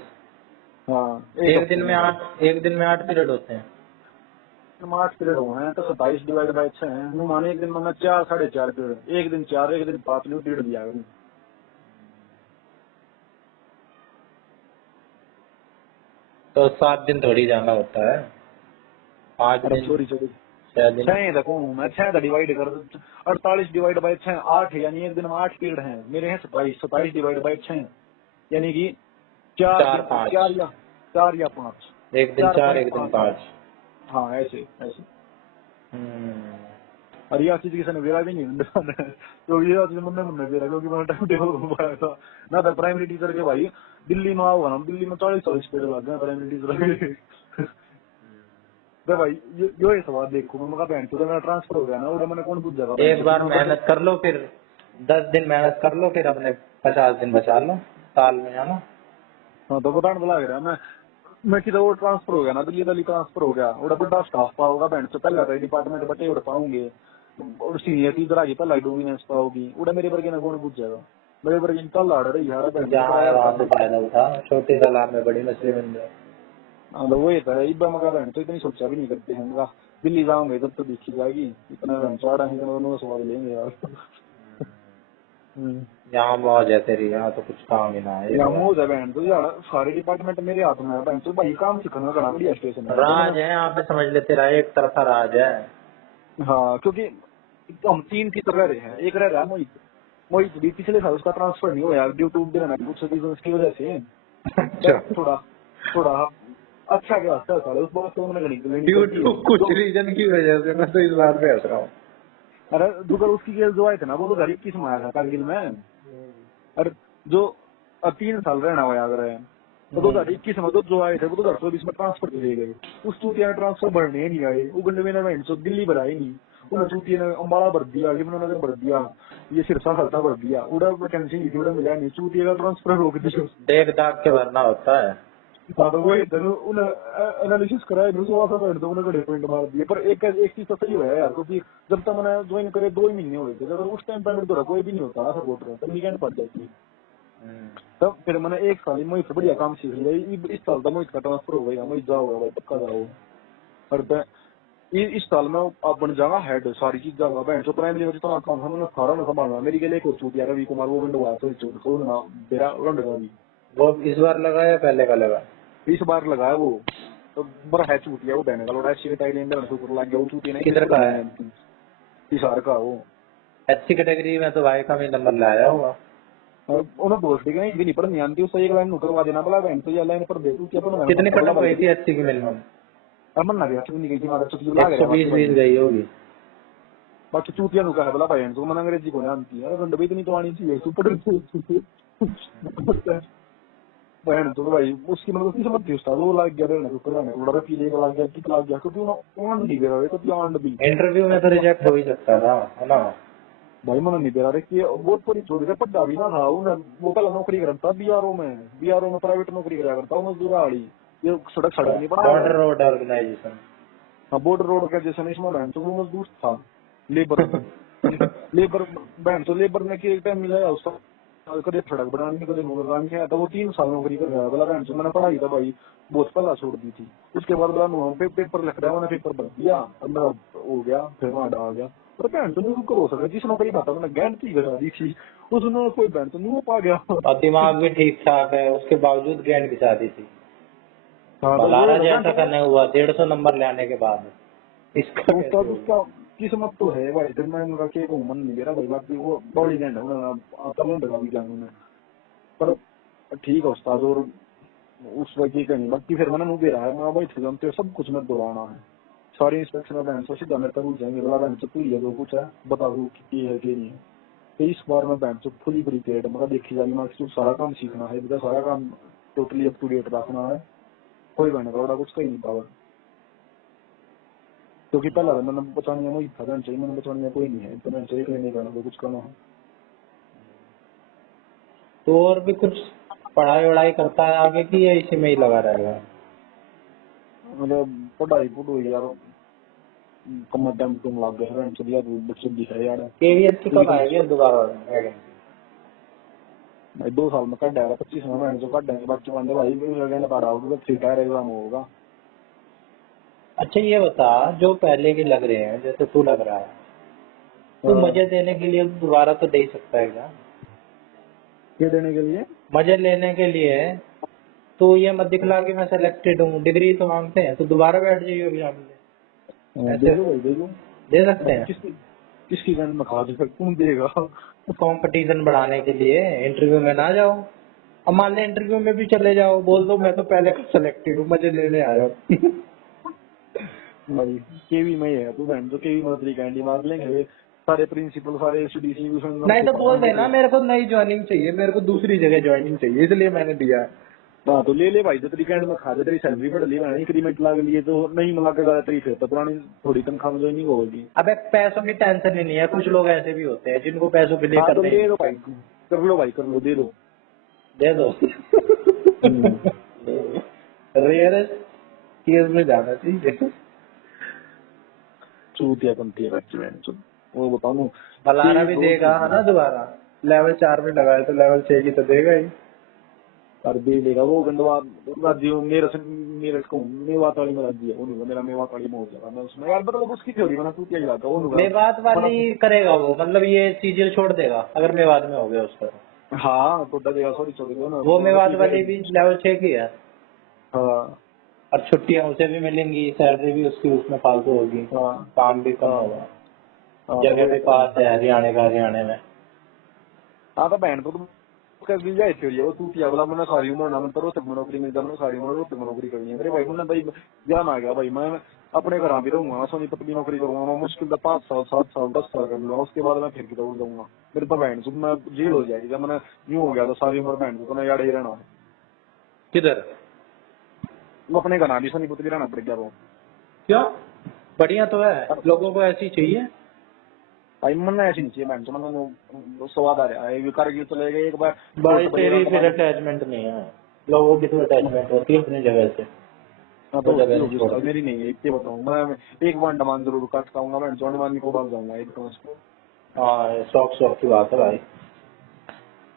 हाँ एक दिन में 8, एक दिन में 8 पीरियड होते हैं? 8 पीरियड हुए हैं तो 27 डिवाइड बाय 6 है, वो माने एक दिन में मैं 4-4.5 पीरियड, एक दिन 4 एक दिन 5 न्यू पीरियड दिया करूँ। तो 7 दिन थोड़ी जाना होता है, 5 अरे दिन, सॉरी 6 दिन। 6 देखो मैं 6 का डिवाइड कर 48 डिवाइड बाय 6 8 है, यानी एक दिन में 8 पीरियड हैं मेरे हैं 27 डिवाइड बाय 6 यानी कि 4 4 दिन 5, 4 या 5 एक दिन 4 एक दिन 5। हाँ ऐसे ऐसे और यह चीज किसी ने मेरा भी नहीं तो ये चीज मैंने मेरा क्योंकि मैंने टाइम टेबल बनवाया था ना था प्राइमरी टीचर के भाई, दिल्ली में आओगा ना दिल्ली में 40-40 पीरियड लग गए प्राइमरी टीचर तो भाई यो ये सवाल देखो मैं बहन तो मेरा ट्रांसफर हो गया ना, मैंने कौन पूछ जाएगा एक बार मेहनत कर लो, फिर 10 दिन मेहनत कर लो, फिर अपने 50 दिन बचा लो साल में, है ना? हाँ तो बताने तो लग रहा मैं किधर वो ट्रांसफर हो गया ना दिल्ली दिल्ली ट्रांसफर हो गया, बड़ा बड़ा स्टाफ पाओगा बहन से पहले डिपार्टमेंट बटे उड़ पाऊंगे और सीनियर की इधर आगे पहला डोमिनेंस पाओगी उड़ा मेरे वर्गे ना कौन पूछ जाएगा मेरे वर्गे इनका लाड़ रही यार जहाँ है वहाँ से फायदा उठा, छोटे तालाब में बड़ी मछली बन जाए। हाँ तो वही था इब्बा मका बहन तो इतनी सोचा भी नहीं करते हैं इनका दिल्ली जाऊंगे तब तो देखी जाएगी इतना बहन चौड़ा है दोनों स्वाद लेंगे यार यहाँ मौज है तेरी, यहाँ तो कुछ काम ही ना है। यहाँ मौज है बहन तो यार सारे डिपार्टमेंट मेरे हाथ में है बहन तो भाई काम सीखना बड़ा बढ़िया स्टेशन है राज है यहाँ पे, समझ ले, तेरा एक तरफा राज है। हाँ क्योंकि हम तीन की तरह रहे हैं एक रह रहा है मोहित मोहित भी पिछले साल उसका ट्रांसफर नहीं हुआ यूट्यूब देना कुछ रीजन की वजह से थोड़ा थोड़ा अच्छा क्या अच्छा साल उस बात को मैंने यूट्यूब कुछ रीजन की वजह से मैं तो इस बात पे हंस रहा हूँ। अरे दुगर उसकी केस जो आए थे ना वो तो घर 21 में आया था कारगिल में अरे जो 3 साल रहना हुआ याद रहे तो 2021 में तो जो आए थे वो तो 2024 में ट्रांसफर चले गए उस चूतिया ट्रांसफर भरने नहीं आए वो गंडे में दिल्ली भराई नहीं उन्होंने चूतिया ने अम्बाला भर दिया यमुनानगर भर दिया ये सिरसा खलता भर दिया उड़ा वैकेंसी नहीं थी उड़ा मिला नहीं चूतिया का ट्रांसफर रोक दिया देख दाग के भरना होता है। हाँ तो वही एनालिसिस कराया तो उन्होंने पॉइंट मार दिए पर एक चीज तो सही हुआ है यार क्योंकि जब तक मैंने ज्वाइन करे 2 ही महीने हुए थे जब उस टाइम पेमेंट तो कोई भी नहीं होता सपोर्टर तो वीकेंड पड़ जाती तब फिर मैंने एक साल मोहित से बढ़िया काम सीख लिया इस साल तो मोहित का ट्रांसफर हो गया मोहित जाओ भाई पक्का जाओ और इस साल में आप बन जाएगा हेड सारी चीज जाएगा बहन जो प्राइमरी में जितना काम था मैंने सारा ना संभालना मेरी के लिए एक चूतिया रवि कुमार वो विंडो आया तो मेरा रंड का भी वो इस बार लगा या पहले का लगा? इस बार लगाया वो तो बड़ा है चूतिया वो बहने का लोड़ा ऐसी कैटेगरी में सुपर लग गया वो चूतिया नहीं किधर का है? हिसार का वो अच्छी कैटेगरी में तो भाई का भी नंबर लाया होगा और उन्हें बोल दी गई भी नहीं पर नहीं आती उससे एक लाइन करवा देना बोला बहन तो ये लाइन पर दे दूं क्या तो कितनी कटअप गई थी अच्छी की मिनिमम? अमन ना गया क्यों नहीं गई थी मारा चुटकी 120 गई होगी बाकी चूतिया नु कहा बोला बहन तो मन अंग्रेजी को जानती है गंड भी इतनी तो आनी चाहिए सुपर बहन तो भाई उसकी मतलब किसी मत थी उसका वो लाग गया रहने को कराने उड़ा पीले का लाग गया किक लाग गया क्योंकि उन्होंने नहीं दे रहा तो आंड भी इंटरव्यू में तो रिजेक्ट हो ही सकता था है ना भाई मन नहीं दे रहा कि वो पूरी छोड़ के पड्डा भी ना था उन्हें वो पहले नौकरी करता बीआरओ में प्राइवेट नौकरी करा करता मजदूर आड़ी ये सड़क नहीं बना बॉर्डर रोड ऑर्गेनाइजेशन हाँ बॉर्डर रोड ऑर्गेनाइजेशन इसमें बहन तो वो मजदूर था लेबर बहन तो लेबर ने एक टाइम मिला उसका कदे सड़क बनानी कदे बनानी है तो वो 3 साल नौकरी कर रहा बोला बहन मैंने पढ़ाई था भाई बहुत पहला छोड़ दी थी उसके बाद बोला पेपर लिख रहा है मैंने पेपर भर दिया और मेरा हो गया फिर वहां डाल गया और बहन तो नहीं हो सकता जिस नौकरी खाता मैंने गारंटी करा दी थी उसने कोई बहन तो नहीं पा गया और दिमाग भी ठीक ठाक है उसके बावजूद गैंड गिरा दी थी लारा जैसा करने हुआ 150 नंबर लाने के बाद उसका किस्मत तो है भाई फिर मैं उनका के को मन नहीं मेरा भाई बाकी वो बॉडी लैंड है उन्होंने तब लगा भी जान उन्हें पर ठीक है उस्ताद और उस वजह का नहीं बाकी फिर मैंने मुंह दे रहा है मैं भाई जानते सब कुछ मैं दोहराना है सारी इंस्ट्रक्शन बैंक से सीधा मेरे तक जाएंगे बोला बैंक से पूरी है जो कुछ है बता दो कि है कि नहीं है तो इस बार मैं बैंक से फुली प्रीपेड मतलब देखी जाएगी मैं सारा काम सीखना है इधर सारा काम टोटली अप टू डेट रखना है कोई बहने का कुछ कहीं नहीं पावर क्योंकि पहला मैंने बचाने में था चाहिए मैंने बचाने कोई नहीं है इतना चाहिए लेने का कुछ करना है तो और भी कुछ पढ़ाई वढ़ाई करता है आगे की या इसी में ही लगा रहेगा? मतलब पढ़ाई पढ़ो यार कम टाइम तुम लग गया है चलिए बच्चे भी है यार केवीएस की कब आएगी दोबारा वैकेंसी? भाई 2 साल में कट जाएगा 25 में जो कट जाएंगे बच्चे बंदे भाई वगैरह पढ़ा होगा तो फिर टायर एग्जाम होगा। अच्छा ये बता जो पहले के लग रहे हैं जैसे तू लग रहा है तो मजे देने के लिए दोबारा तो दे ही सकता है क्या? क्या देने के लिए? मजे लेने के लिए तो ये मत दिखला कि मैं सिलेक्टेड हूँ डिग्री तो मांगते हैं तो दोबारा बैठ जाइए एग्जाम में ऐसे दे सकते हैं। किसकी गन में खा दे कौन देगा? कंपटीशन बढ़ाने के लिए इंटरव्यू में ना जाओ अब मान ले इंटरव्यू में भी चले जाओ बोल दो मैं तो पहले सिलेक्टेड हूँ मजे लेने आया भाई केवी में है तू बहन तो केवी मंत्री कैंडी मार लेंगे सारे प्रिंसिपल सारे एसडीसी नहीं तो बोल देना मेरे को नई ज्वाइनिंग चाहिए मेरे को दूसरी जगह ज्वाइनिंग चाहिए इसलिए मैंने दिया। हाँ तो ले भाई तो तेरी कैंड में खा दे तेरी सैलरी बढ़ ली मैंने इंक्रीमेंट लग लिए तो नहीं मिला के ज्यादा तेरी फिर तो पुरानी थोड़ी तनख्वाह में ज्वाइनिंग होगी। अबे पैसों की टेंशन ही नहीं है कुछ लोग ऐसे भी होते हैं जिनको पैसों के लिए करते हैं। ले लो भाई कर लो भाई कर लो दे दो रेयर केस में जाना चाहिए। चूतिया बनती है बच्चे में वो बताऊँ बलारा भी देगा है ना दोबारा, लेवल 4 में लगाए तो लेवल 6 की तो देगा ही। और दे देगा वो गंदवा राज्य मेरे से मेरे को मेवात वाली में राज्य है वो नहीं मेरा मेवात वाली में हो जाएगा मैं उसमें यार मतलब उसकी थ्योरी बना तू क्या जाता वो नहीं मेवात वाली करेगा वो, मतलब ये चीजें छोड़ देगा अगर मेवात में हो गया उसका तो। हाँ तो डरेगा सॉरी छोड़ देगा ना वो मेवात वाली भी लेवल 6 की है, हाँ और छुट्टियां उसे भी मिलेंगी, सैलरी भी उसकी उसमें फालतू होगी, हाँ काम भी कम हाँ होगा, हाँ तो जगह वो भी पास है हरियाणा का, हरियाणा में। हाँ तो बहन तो कर दी जाए थ्योरी वो तू किया बोला मैंने सारी उम्र ना तो तक नौकरी मिल जाए सारी उम्र तक नौकरी करनी है मेरे भाई मैंने भाई ध्यान आ गया भाई मैं अपने घर भी रहूंगा सोनीपत की नौकरी करूंगा मैं मुश्किल से 5 साल 7 साल 10 साल कर लूंगा उसके बाद मैं फिर किधर उड़ जाऊंगा मेरे तो बहन सुन मैं जेल हो जाएगी जब मैंने यूं हो गया तो सारी उम्र बहन को यार ही रहना किधर? वो अपने घर भी सोनीपत भी रहना पड़ गया वो क्यों? बढ़िया तो है, लोगों को ऐसी चाहिए। भाई मन ऐसी नहीं चाहिए बहन तो मैंने स्वाद आ रहा है करगिल चले गए एक बार भाई तेरी फिर अटैचमेंट नहीं है, लोगों की तो अटैचमेंट होती है अपनी जगह से, हाँ वो तो जगह उसकी नहीं होगी उसका छोड़ती। मेरी नहीं है इतने बताऊँ मैं एक बार अंडमान जरूर काट पाऊंगा मैं अंडमान को भाग जाऊंगा एक तो हाँ ये शौक शौक की बात है भाई,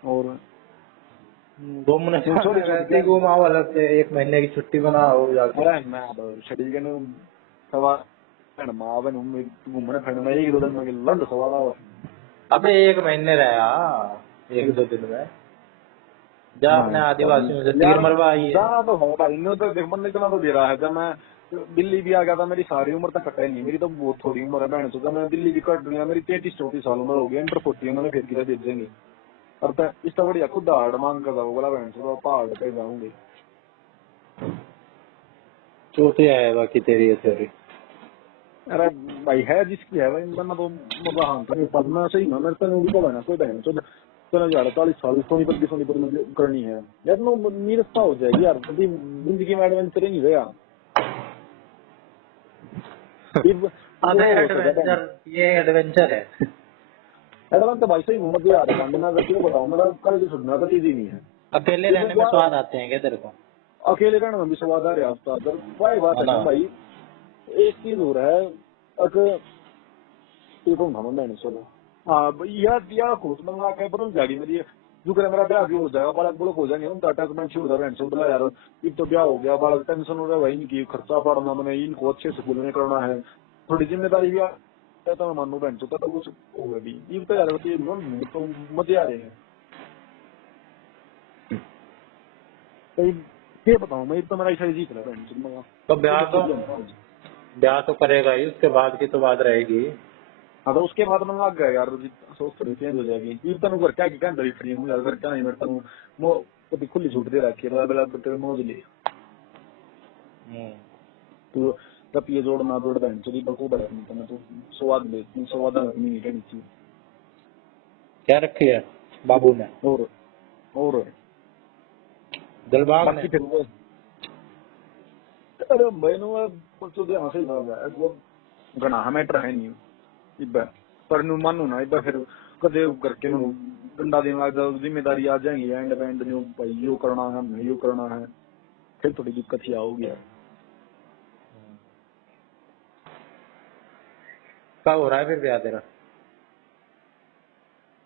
और घूमने वो जाना छोटी है छोटी वैसे ही घूमाओ, अलग से 1 महीने की छुट्टी बनाओ जाके। अरे मैं शरीर के सवा माँ बहन घूमने फिरने में एक दो दिन में लंड सवाल हुआ अबे 1 महीने रहा, 1-2 दिन में जा अपने आदिवासियों से तीर यार मरवा आइए। जाना तो होगा इन्होंने तो देख मन निकलना तो दे रहा है जब मैं दिल्ली भी आ गया था मेरी सारी उम्र तक कटा ही नहीं मेरी तो बहुत थोड़ी उम्र है बहन तो मैं दिल्ली भी कट रही है मेरी 33-34 साल उम्र हो गई इंटर 40 उन्होंने फिर किया भेजेंगे और इसका बढ़िया खुद हार्ड मांग कर जाओ बोला बहन तो पहाड़ पे जाऊंगे चौथे है बाकी तेरी ये थ्योरी। अरे भाई है जिसकी है भाई वरना तो मतलब हाँ तो पढ़ना सही ना मेरे को भी पढ़ना कोई बहन तो 40 साल सोनीपत में करनी है यार नो नीरसता हो जाएगी यार कभी जिंदगी में एडवेंचर ही नहीं रहा अबे एडवेंचर, ये एडवेंचर है। एडवेंचर भाई सही मजे आ रहे हैं मैं क्यों बताऊँ मेरा कल की सुनना तो चीज ही नहीं है अकेले रहने में स्वाद आते हैं क्या तेरे को? अकेले रहने में भी स्वाद आ रहा है भाई बात है ना भाई एक चीज हो रहा है अगर मैंने चलो हाँ या खुश मंगा के बदल जाएगी मेरी जो करे मेरा ब्याह भी हो जाएगा बालक बुलक हो जाएंगे उनका अटैचमेंट शुरू हो रहा है यार अब तो ब्याह हो गया बालक टेंशन हो रहा है भाई इनकी खर्चा पड़ना मैंने इनको अच्छे स्कूल में करना है थोड़ी जिम्मेदारी भी आता तो मैं मानू बहन चुका तो कुछ होगा भी ये तो यार तो मजे आ रहे हैं तो ये बताऊँ मैं तो मेरा ऐसा जीत रहा है तो ब्याह तो करेगा ही, उसके बाद की तो बात रहेगी। हाँ तो उसके बाद मैं लग गया यार सोच थोड़ी चेंज हो जाएगी ये तनु कर क्या क्या अंदर फ्री हूँ यार क्या नहीं मैं तनु वो कभी खुली छूट दे रखी है बेला तेरे मौज ले तो तब ये जोड़ ना जोड़ बहन चली बको बैठ नहीं करना तो स्वाद ले स्वाद नहीं कहनी चाहिए क्या रखी है बाबू ने और दिलबाग ने? बाकी फिर वो अरे मैंने तो ध्यान से वो गना मैटर है नहीं इब्बा पर नु मानू ना इब्बा फिर कदे करके नु डंडा देने लग जाओ जिम्मेदारी आ जाएंगी एंड एंड जो भाई यो करना है हमें यो करना है फिर थोड़ी दिक्कत ही आओगी यार कब हो रहा है फिर ब्याह तेरा?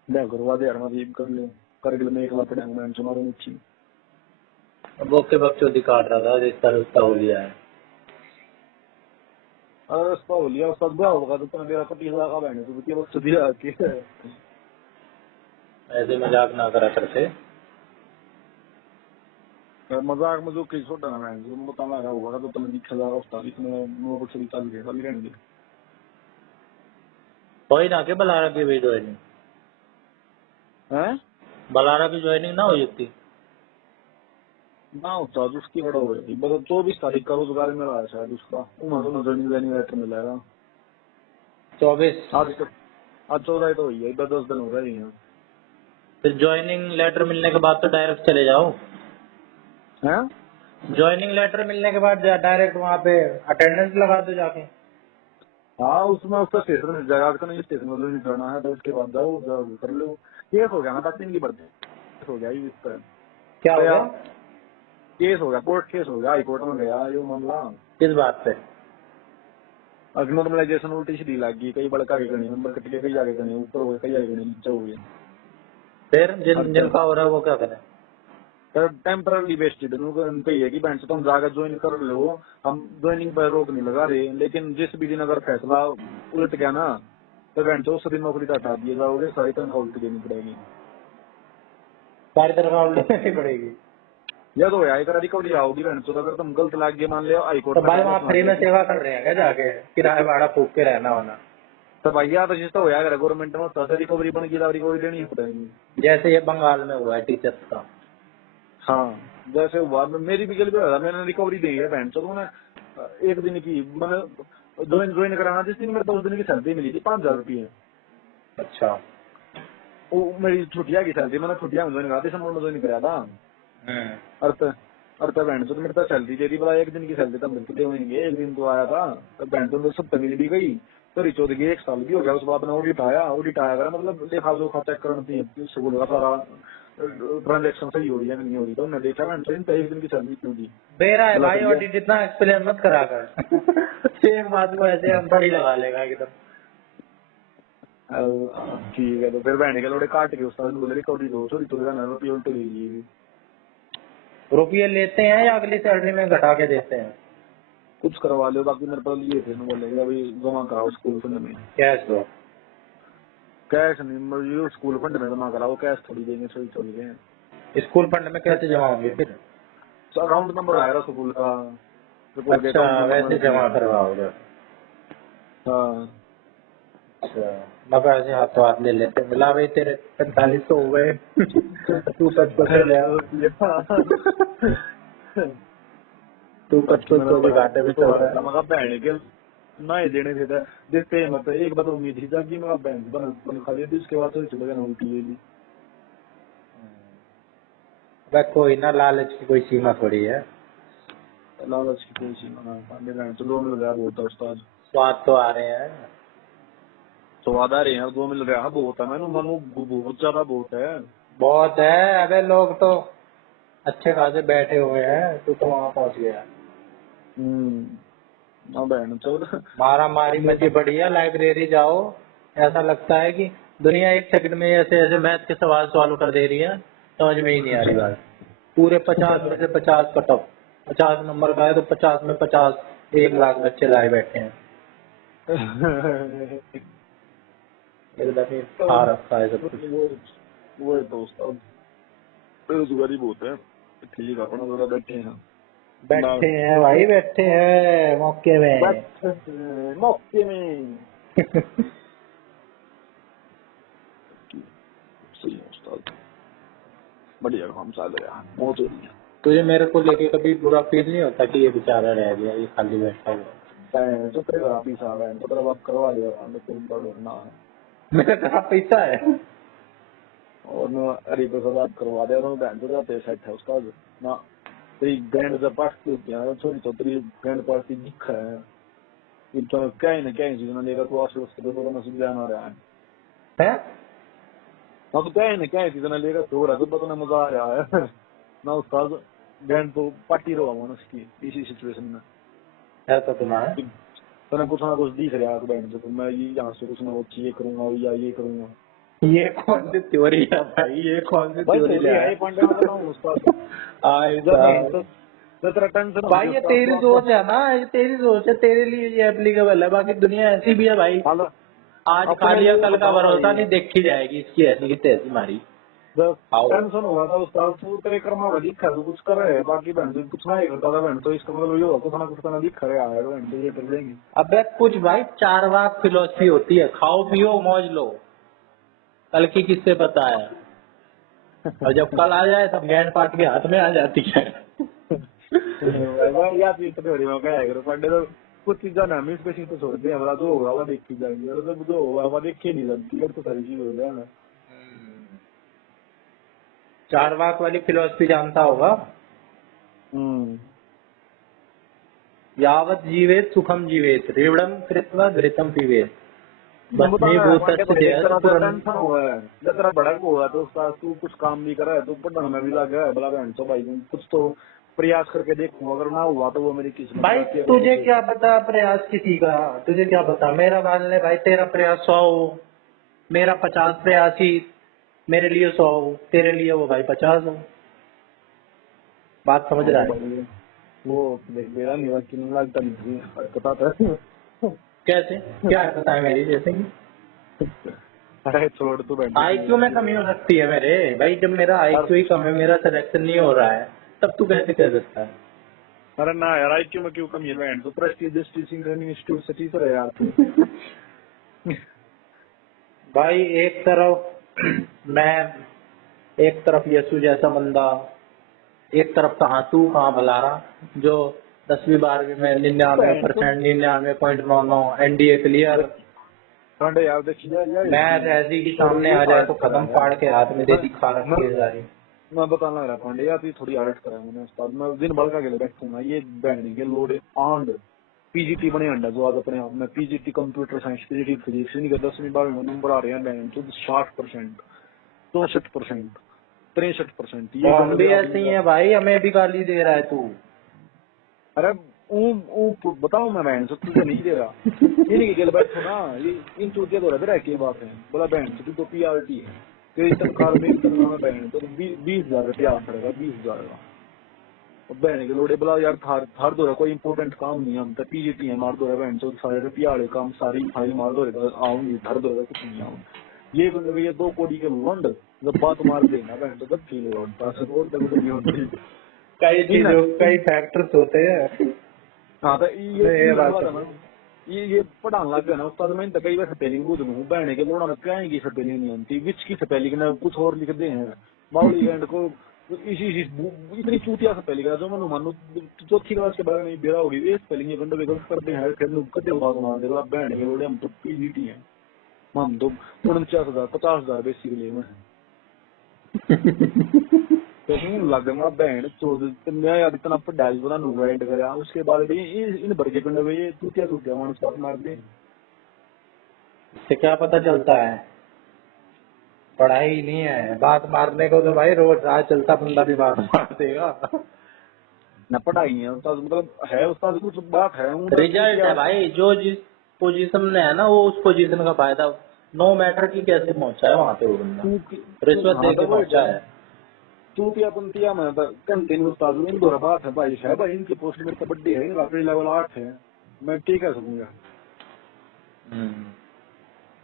मैं करवा दे यार मैं कर ले करगिल में एक बार पड़ा मैं सुना रही थी वो के बकचोदी काट रहा था, रिश्ता रुश्ता हो लिया है। अरे उसका हो लिया उसका ब्याह होगा तो तेरा 25 लाख का बहन तो क्या वक्त दिया के ऐसे मजाक ना करा करते। मजाक में जो कई छोटा ना है जो बताना है होगा तो तुम्हें 20,000 उस्ताद इसमें 9 बच्चे 40 के खाली रहने दे कोई ना के बलारा की भी ज्वाइनिंग, हैं बलारा की ज्वाइनिंग ना हो सकती? ना उस्ताद उसकी बड़ा हो गई मतलब 24 तारीख का रोजगार मिला है शायद उसका उन्होंने जर्नी जर्नी लेटर मिलेगा 24? आज 14 तो हुई है 10 दिन हो रहे हैं फिर ज्वाइनिंग लेटर मिलने के बाद तो डायरेक्ट चले जाओ। हैं ज्वाइनिंग लेटर मिलने के बाद डायरेक्ट वहाँ पे अटेंडेंस लगा दो जाके। हाँ उसमें उसका स्टेशन मिल जाएगा आपका नहीं स्टेशन में नहीं करना है तो उसके बाद जाओ कर लो केस हो गया ना 10 दिन की बढ़ती केस हो गया इस पर क्या हो गया? केस हो गया कोर्ट केस हो गया हाई कोर्ट में गया ये मामला किस बात पे? अब नॉर्मलाइजेशन उल्टी सीधी लग गई, कई बड़का के गणी नंबर कट के कई आगे गणी ऊपर हो गए, कई आगे गणी नीचे हो गए। फिर जिनका हो रहा है वो क्या करें? टेम्पररी बेस्ड उनको ये है कि बैंक से तुम जाकर ज्वाइन कर लो, हम ज्वाइनिंग पर रोक नहीं लगा रहे, लेकिन जिस भी दिन अगर फैसला उलट गया ना तो बैंक उस दिन नौकरी का हटा दिए जाओगे, सारी तनख्वाह उल्टी देनी पड़ेगी। सारी तरह देनी पड़ेगी या तो एक रिकवरी आओगी बैंक, अगर तुम गलत लाग गए मान लिया हाई कोर्ट तो भाई वहाँ फ्री में सेवा कर रहे हैं क्या जाके, किराया भाड़ा फूक के रहना होना? तो भैया तो जिस तो होया गवर्नमेंट में तो रिकवरी बन गई, रिकवरी देनी ही पड़ेगी। जैसे ये बंगाल में हुआ है टीचर्स का। हाँ जैसे हुआ, मेरी भी गलती हुआ, मैंने रिकवरी दी है बैंक, तो मैंने एक दिन की मैंने ज्वाइन कराना जिस दिन मेरे 2 दिन की सैलरी मिली थी 5,000 रुपये। अच्छा। वो मेरी छुट्टियां की सैलरी, मैंने छुट्टियां में ज्वाइन करा, दिसंबर में ज्वाइन कराया था। अर्थ बैंक तो मेरे पास सैलरी दे दी, बोला एक दिन की सैलरी तब मिलती देंगे, एक दिन तो आया था तो बैंक तो 70 मिल भी गई, तो रिचो की 1 साल भी हो गया। उस बाद ऑडिट आया कर मतलब लेखा जोखा चेक करना थी स्कूल का सारा ट्रांजेक्शन सही हो रही है नहीं हो रही, तो उन्होंने देखा बैंक तो एक दिन की सैलरी क्यों दी। बेरा है भाई, ऑडिट इतना एक्सप्लेन मत करा कर एक बात को ऐसे हम ही लगा लेगा एकदम। ठीक है, तो फिर बहने के लोड़े काट के उसका बोले रिकवरी 200 रुपये उल्टे ले लिए। रुपये लेते हैं या अगली सैलरी में घटा के देते हैं? कुछ करवा लो, बाकी मेरे पास लिए थे, बोलेगा अभी जमा कराओ स्कूल फंड में। कैश दो? कैश नहीं, स्कूल फंड में जमा कराओ, कैश थोड़ी देंगे, सही थोड़ी देंगे। स्कूल फंड में कैसे जमा होंगे फिर? अकाउंट नंबर आएगा स्कूल का। अच्छा वैसे जमा करवाओगे? हाँ। अच्छा मगर ऐसे हाथों हाथ ले लेते, मिला भाई तेरे 4500 हो गए तू कट को ले तू कट को भी घाटे में चल रहा है। मगर बहन के ना ही देने थे देते मत, एक बार उम्मीद थी कि मैं बैंक बन खा ली थी, उसके बाद तो चले गया उल्टी ले ली। कोई ना, लालच की कोई सीमा थोड़ी है। लालच की कोई सीमा ना, तो 2 मिल गया बहुत है उस्ताद। स्वाद तो आ रहे हैं, स्वाद आ रहे हैं, 2 मिल गया बहुत है, मैंने मनु बहुत ज्यादा बहुत है। बहुत है। अबे लोग तो अच्छे खासे बैठे हुए हैं, तू तो वहाँ पहुँच गया। बहन चल मारा मारी मची पड़ी है, लाइब्रेरी जाओ ऐसा लगता है कि दुनिया एक सेकंड में ऐसे ऐसे मैथ के सवाल सॉल्व कर दे रही है, समझ में ही नहीं आ रही बात। पूरे 50 में से 50 कट ऑफ, 50 नंबर का है तो 50 में 50, 1 लाख बच्चे लाए बैठे हैं एकदम ही खा रखा है सब कुछ। वो दोस्त बेरोजगारी बहुत है। ठीक है, अपना जरा बैठे हैं भाई, बैठे हैं मौके में मौके में सही है उस्ताद, बढ़िया काम चल रहा है, बहुत हो रही है। तुझे मेरे को लेके कभी बुरा फील नहीं होता कि ये बेचारा रह गया, ये खाली बैठा हुआ? तो तेरा आप ही साहब है, तो तेरा बाप करवा लिया ना, मेरे पास पैसा है और ना अरे तो सब आप करवा दे, और बहन तो जाते सेट है उसका ना, तेरी बैंड जब पार्टी होती है छोटी तो तेरी बैंड पार्टी दिख है, तो क्या ही ना क्या ही चीज ना लेगा, तो आस उसके तो ना सुन जाना रहा है ना, तो क्या ही ना क्या चीज ना लेगा, तो रहा तो ना मजा आ रहा है ना उसका बैंड तो पार्टी रहा हूँ उसकी इसी सिचुएशन में ऐसा तो ना है, तो कुछ ना कुछ दिख रहा है बैंड से, तो मैं ये यहाँ से कुछ ना कुछ ये करूंगा या ये करूंगा। ये कौन सी थ्योरी है भाई, ये कौन सी थ्योरी है भाई? ये तेरी सोच है ना, ये तेरी सोच है, तेरे लिए ये एप्लीकेबल है, बाकी दुनिया ऐसी भी है भाई। आज खा लिया कल का भरोसा नहीं, देखी जाएगी इसकी ऐसी की तैसी मारी। टेंशन हुआ था उस्ताद, तू तेरे कर्मा का दिखा, तू कुछ कर रहे है, बाकी बहन से कुछ ना ही करता था बहन, तो इसका मतलब ये होगा कुछ ना कुछ करना दिखा रहा है बहन, तो ये कर लेंगे। अबे कुछ भाई 4 वाक फिलोसफी होती है, खाओ पियो मौज लो, कल की किससे पता है, और जब कल आ जाए तब गैंड पार्ट के हाथ में आ जाती है कुछ चीजें ना हमें स्पेशल तो छोड़ते हैं, हमारा जो होगा वो देखी जाएगी, और जब जो होगा वो देखी नहीं जाती है, तो सारी चीज हो जाए ना। 4 वाक वाली फिलोसफी जानता होगा? यावत जीवेत सुखम जीवेत, रेवड़म कृत्वा घृतम पीवेत, तेरा बड़ा को हुआ तो उसका तू कुछ काम भी करा है, तू पढ़ने में भी लगा है, बड़ा बहन तो भाई कुछ तो प्रयास करके देखूंगा, अगर ना हुआ तो वो मेरी किस्मत भाई बाकी है। तुझे क्या पता प्रयास किसी का, तुझे क्या पता, मेरा मान ले भाई तेरा प्रयास 100 हो, मेरा 50 प्रयास ही मेरे लिए 100 हो, तेरे लिए वो भाई 50 हो। बात समझ हाँ रहा तो है? भाई वो देख मेरा नहीं कि नहीं लगता नहीं पता था। कैसे क्या है पता है मेरी, जैसे कि अरे छोड़ तू बैठ आईक्यू में कमी हो सकती है मेरे भाई, जब मेरा यार। आईक्यू ही कम है, मेरा सिलेक्शन नहीं हो रहा है, तब तू कैसे कह सकता है? अरे ना यार IQ में क्यों कमी है बैंड, तो प्रेस्टीजियस टीचिंग ट्रेनिंग इंस्टीट्यूट से टीचर है यार तू। भाई एक तरफ मैं, एक तरफ यशु जैसा बंदा, एक तरफ कहाँ तू कहाँ भलारा, जो 10वीं 12वीं में बैंड तो 99%, 99.99 एनडीए क्लियर। ठंडे यार देखिए यार मैं ऐसी की थोड़ी सामने ये आ जाए आर्ट तो करा कदम है फाड़ के हाथ में दे मैं दी, खा मैं रखी है सारी। मैं बताने लग रहा पांडे यार, तू थोड़ी आर्ट करा है मैंने उस्ताद, मैं दिन भर का के बैठूंगा ये बैंड के लोड आंड पीजीटी बने अंडा जो आज अपने आप में PGT computer science PGT physics नहीं कर 10वीं 12वीं में नंबर आ रहे हैं बैंड तो 60%, 64%, 63%, तो ये हम गंडे भी आप ऐसे ही हैं भाई, हमें भी गाली दे रहा है तू। अरे बताओ मैं बहन से तुझे नहीं दे रहा, ये नहीं कि बैठो ना ये इन चूतिया तो रह की बात है, बोला बहन से तू तो PRT है, तेरी तनख्वाह मेरी तनख्वाह में बहन तो 20,000 रुपया पड़ेगा, 20,000 का। अब बहन के लोड़े बोला यार थार दो कोई इंपोर्टेंट काम नहीं, हम तो PGT है मार दो बहन तो सारे रुपया वाले काम सारी फाइल मार दो आऊंगी धर दो कुछ नहीं आऊंगी, ये 2 कोड़ी के लंड जब बात मार देना बहन तो जब फील होता है और तक नहीं होती कई इन चीजों, कई फैक्टर्स होते हैं। हाँ तो ये इन बात लगा था है। ना ये पढ़ाने लग गया ना उस्ताद, मैं तो कई बार स्पेलिंग बुझ लूँ बहने के लोड़ा में क्या है की स्पेलिंग नहीं आती, विच की स्पेलिंग ना कुछ और लिखते हैं माउली एंड को इसी इतनी चूतिया स्पेलिंग है जो मैं मानो चौथी क्लास के बारे में बेरा होगी ये स्पेलिंग ये गंदे गलत करते हैं फिर लोग कदे बात मान देगा बहने के लोड़े हम तो PGT हैं, हम तो 49,000 50,000 बेसिकली में तो लग गया बहन चोद मैं यार इतना पढ़ाई बना वाइड करा उसके बाद भी इन भर के पिंड में ये टूटिया मानस बात मार दे। इससे क्या पता चलता है? पढ़ाई नहीं है, बात मारने को तो भाई रोज राह चलता बंदा भी बात मार देगा। न पढ़ाई है उस्ताद, मतलब है उस्ताद कुछ बात है रिजल्ट है भाई, जो जिस पोजीशन में है ना वो उस पोजीशन का फायदा, नो मैटर की कैसे पहुंचा है वहाँ पे वो बंदा, रिश्वत हाँ दे के तो पहुंचा है। टूटिया पंतिया में कंटिन्यू उस्ताद इन दो बात है भाई है भाई इनकी पोस्ट मेरे को बड्डी है इनका लेवल 8 है, मैं ठीक है सकूंगा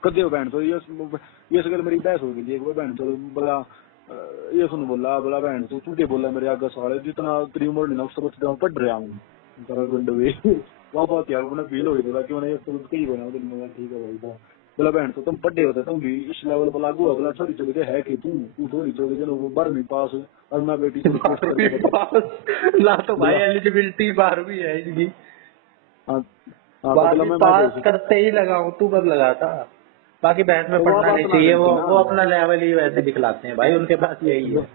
कदे बहन तो ये गल मेरी बहस हो गई वो बहन तो बोला ये सुन बोला बोला बहन तो झूठे बोला मेरे आगे सवाल जितना तेरी उम्र नहीं ना उससे बच्चे मैं पढ़ रहा हूँ वहाँ बात यार उन्हें फील हो गई बोला कि मैंने कई बना ठीक है भाई बोला बहन तो तुम पढ़े होते तुम भी इस लेवल पर लागू हो बोला छोटी छोटी है कि तू थोड़ी छोटी चलो 12वीं पास और मैं बेटी को पोस्ट करके ना तो भाई एलिजिबिलिटी 12वीं है इसकी, हाँ 12वीं पास करते ही लगाऊं, तू कब लगाता? बाकी बहस में पढ़ना नहीं चाहिए, वो अपना लेवल ही वैसे दिखलाते हैं भाई, उनके पास यही है।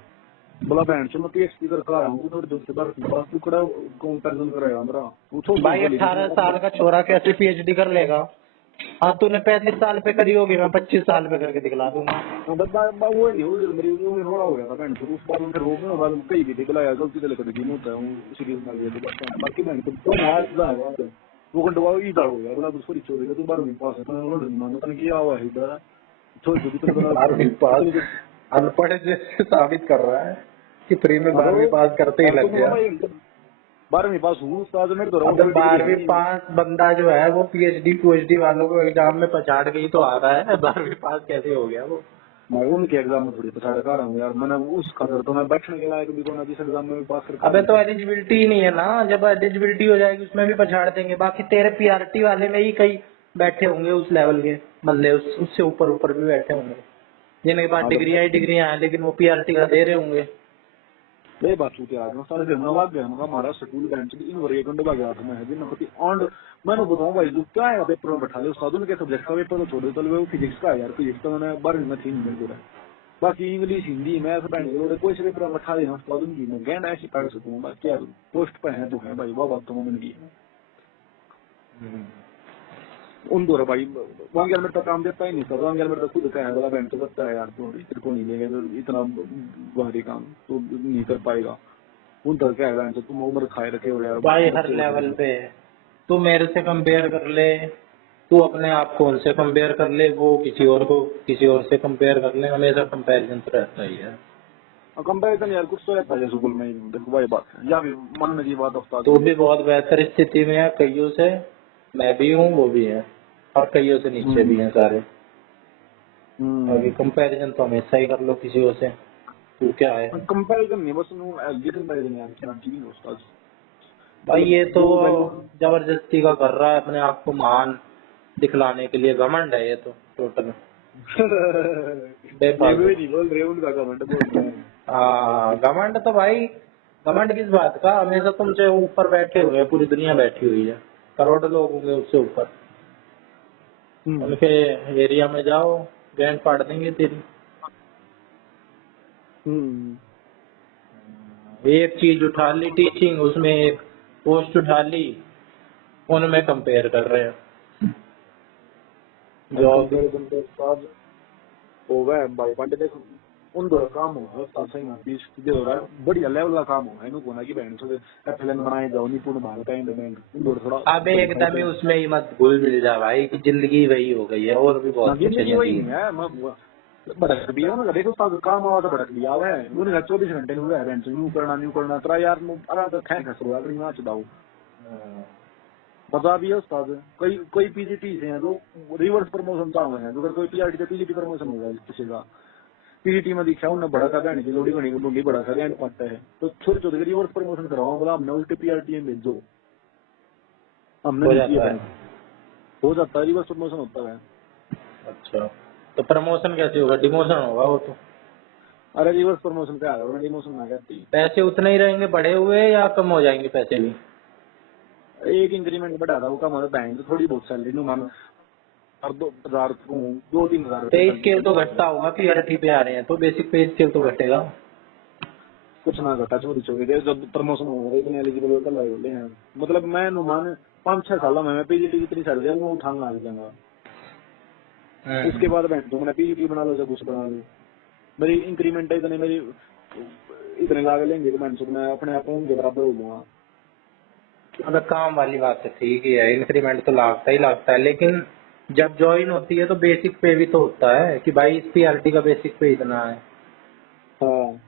बोला बहन से मैं PhD कर रहा हूँ थोड़ी दूर से बार तू कड़ा कंपैरिजन करेगा मेरा पूछो भाई 18 साल का छोरा कैसे PhD कर लेगा? हाँ तूने 35 साल पे करी होगी, मैं 25 साल पे करके दिखला दूंगा। वो नहीं हो मेरी उम्र थोड़ा हो गया था बहन तो उस बार उनके रोग में बाद कई भी दिखला यार गलती से लेकर गेम होता है वो सीरीज में गया बाकी बहन तो आज वो घंटा ही हो गया बोला सॉरी चोरी तू 12वीं पास है तो मानो तने किया हुआ है इधर छोड़ दो कितने 12वीं पास अनपढ़ जैसे साबित कर रहा है कि फ्री में 12वीं पास करते ही लग गया। 12वीं पास हूँ उस्ताद मेरे तो 12वीं पास बंदा जो है वो PhD वालों को एग्जाम में पछाड़ के ही तो आ रहा है, 12वीं पास कैसे हो गया वो? मैं उनके एग्जाम में थोड़ी पछाड़ कर रहा हूँ यार, मैंने उस खातर तो मैं बैठने के लायक भी तो ना जिस एग्जाम में पास कर। अबे तो एलिजिबिलिटी ही नहीं है ना, जब एलिजिबिलिटी हो जाएगी उसमें भी पछाड़ देंगे। बाकी तेरे PRT वाले में ही कई बैठे होंगे उस लेवल के बंदे, उससे ऊपर ऊपर भी बैठे होंगे जिनके पास डिग्रियां हैं लेकिन वो PRT का दे रहे होंगे। ये बात होती है सारे दिन लग गया हमारा स्कूल बैंक इन वर एक घंटे गया था मैं दिन पति ऑन मैंने बताऊँ भाई जो क्या है पेपर में बैठा ले उस्ताद उनके सब्जेक्ट का पेपर तो छोड़ दे वो फिजिक्स का है यार, फिजिक्स का मैंने 12वीं में थी नहीं पूरा, बाकी इंग्लिश हिंदी मैथ बैंक कोई से पेपर बैठा देना उस्ताद उनकी मैं गैंड ऐसी पढ़ सकूँ बाकी यार पोस्ट पे है तो है भाई वो बात तो मैंने की उन दो भाई वन गैलमेट का काम देता ही नहीं था, वन गैलमेट का खुद का है वाला बैंक तो करता है यार तो तेरे को नहीं लेगा तो इतना भारी काम तो नहीं कर पाएगा उधर क्या है तो तुम उम्र खाए रखे हो यार भाई हर लेवल पे है। तू मेरे से कंपेयर कर ले, तू अपने आप को उनसे कंपेयर कर ले, वो किसी और को किसी और से कंपेयर कर ले, हमेशा कंपैरिजन तो रहता ही है। कंपेरिजन यार कुछ तो रहता है स्कूल में, देखो वही बात है या फिर मानने की बात उस्ताद तू की। भी बहुत बेहतर स्थिति में है कईयों से, मैं भी हूँ, वो भी है, और कईयों से नीचे भी हैं सारे। अभी कंपैरिजन तो हमेशा ही कर लो किसी और से, तू क्या है। कंपेरिजन नहीं बस ये कंपेरिजन यार क्या चीज है उस्ताद। भाई ये तो जो वैल्यू जबरदस्ती का कर रहा है अपने आप को महान दिखलाने के लिए, घमंड है ये तो टोटल ये बेफालतू। भी नहीं बोल रहे उनका कमेंट बोल रहे हैं। हाँ घमंड तो भाई, घमंड किस बात का, हमेशा तुमसे ऊपर बैठे हुए हैं, पूरी दुनिया बैठी हुई है, करोड़ों लोग होंगे उससे ऊपर, उनके एरिया में जाओ बैंड फाड़ देंगे तेरी। एक चीज उठा ली टीचिंग, उसमें एक पोस्ट उठा ली, उनमें कंपेयर कर रहे हैं जॉब। कंपेरिजन तो उस्ताद हो गए भाई पांडे देखो उन दो काम हो गया उस्ताद सही में बीच जो हो रहा है बढ़िया लेवल का काम हो है इनको कोना की बहन से एफएलएन बनाए जाओ निपुण भारत है इंडिपेंडेंट उन दो थोड़ा अब एकदम ही उसमें ही मत घुल मिल जा भाई कि जिंदगी वही हो गई है, और भी बहुत कुछ है जिंदगी वही जिंदगी नहीं में। है मैं भटक भी है ना देखो उस्ताद काम आवा तो भटक भी आवा है उन्हें 24 घंटे हुए है बेंच न्यू करना तेरा यार अरे तो खैर खसरो यार नहीं नाच दाओ पता भी है उस्ताद कई कोई पीजीटी से हैं जो रिवर्स प्रमोशन चाह हैं अगर कोई पीआरटी से पीजीटी प्रमोशन होगा किसी का पीजीटी में दिखा उन्हें बड़ा का बहन की लोड़ी बनी लोडी बड़ा का बहन पाता है तो छोटे छोटे रिवर्स प्रमोशन कराओ बोला हमने उल्टे पीआरटी में भेजो हमने हो नहीं किया जाता है। बहन हो जाता है रिवर्स प्रमोशन होता है। अच्छा तो प्रमोशन कैसे होगा, डिमोशन होगा वो तो। अरे रिवर्स प्रमोशन क्या है डिमोशन ना कहती पैसे उतने ही रहेंगे बढ़े हुए या कम हो जाएंगे पैसे भी। एक इंक्रीमेंट बढ़ा था वो कम होता बैंक तो थोड़ी बहुत सैलरी नु मान और 2,000 2-3 हजार पे स्केल तो घटता होगा, पीआरटी पे आ रहे हैं तो बेसिक पे स्केल तो घटेगा। कुछ ना घटा चोरी चोरी दे जब प्रमोशन हो गई इतने एलिजिबल कर लगे बोले हैं मतलब मैं नुमान 5-6 साल में मैं पीजीटी कितनी सैलरी है वो उठाना लग जाऊंगा उसके बाद बैंक तो मैंने पीजीटी बना लो सब कुछ बना लो मेरी इंक्रीमेंट है इतने मेरी इतने लागे लेंगे तो मैं अपने आप उनके बराबर हो जाऊंगा। अब काम वाली बात तो ठीक ही है, इंक्रीमेंट तो लगता ही लगता है, लेकिन जब ज्वाइन होती है तो बेसिक पे भी तो होता है कि भाई इस पीआरटी का बेसिक पे इतना है। हाँ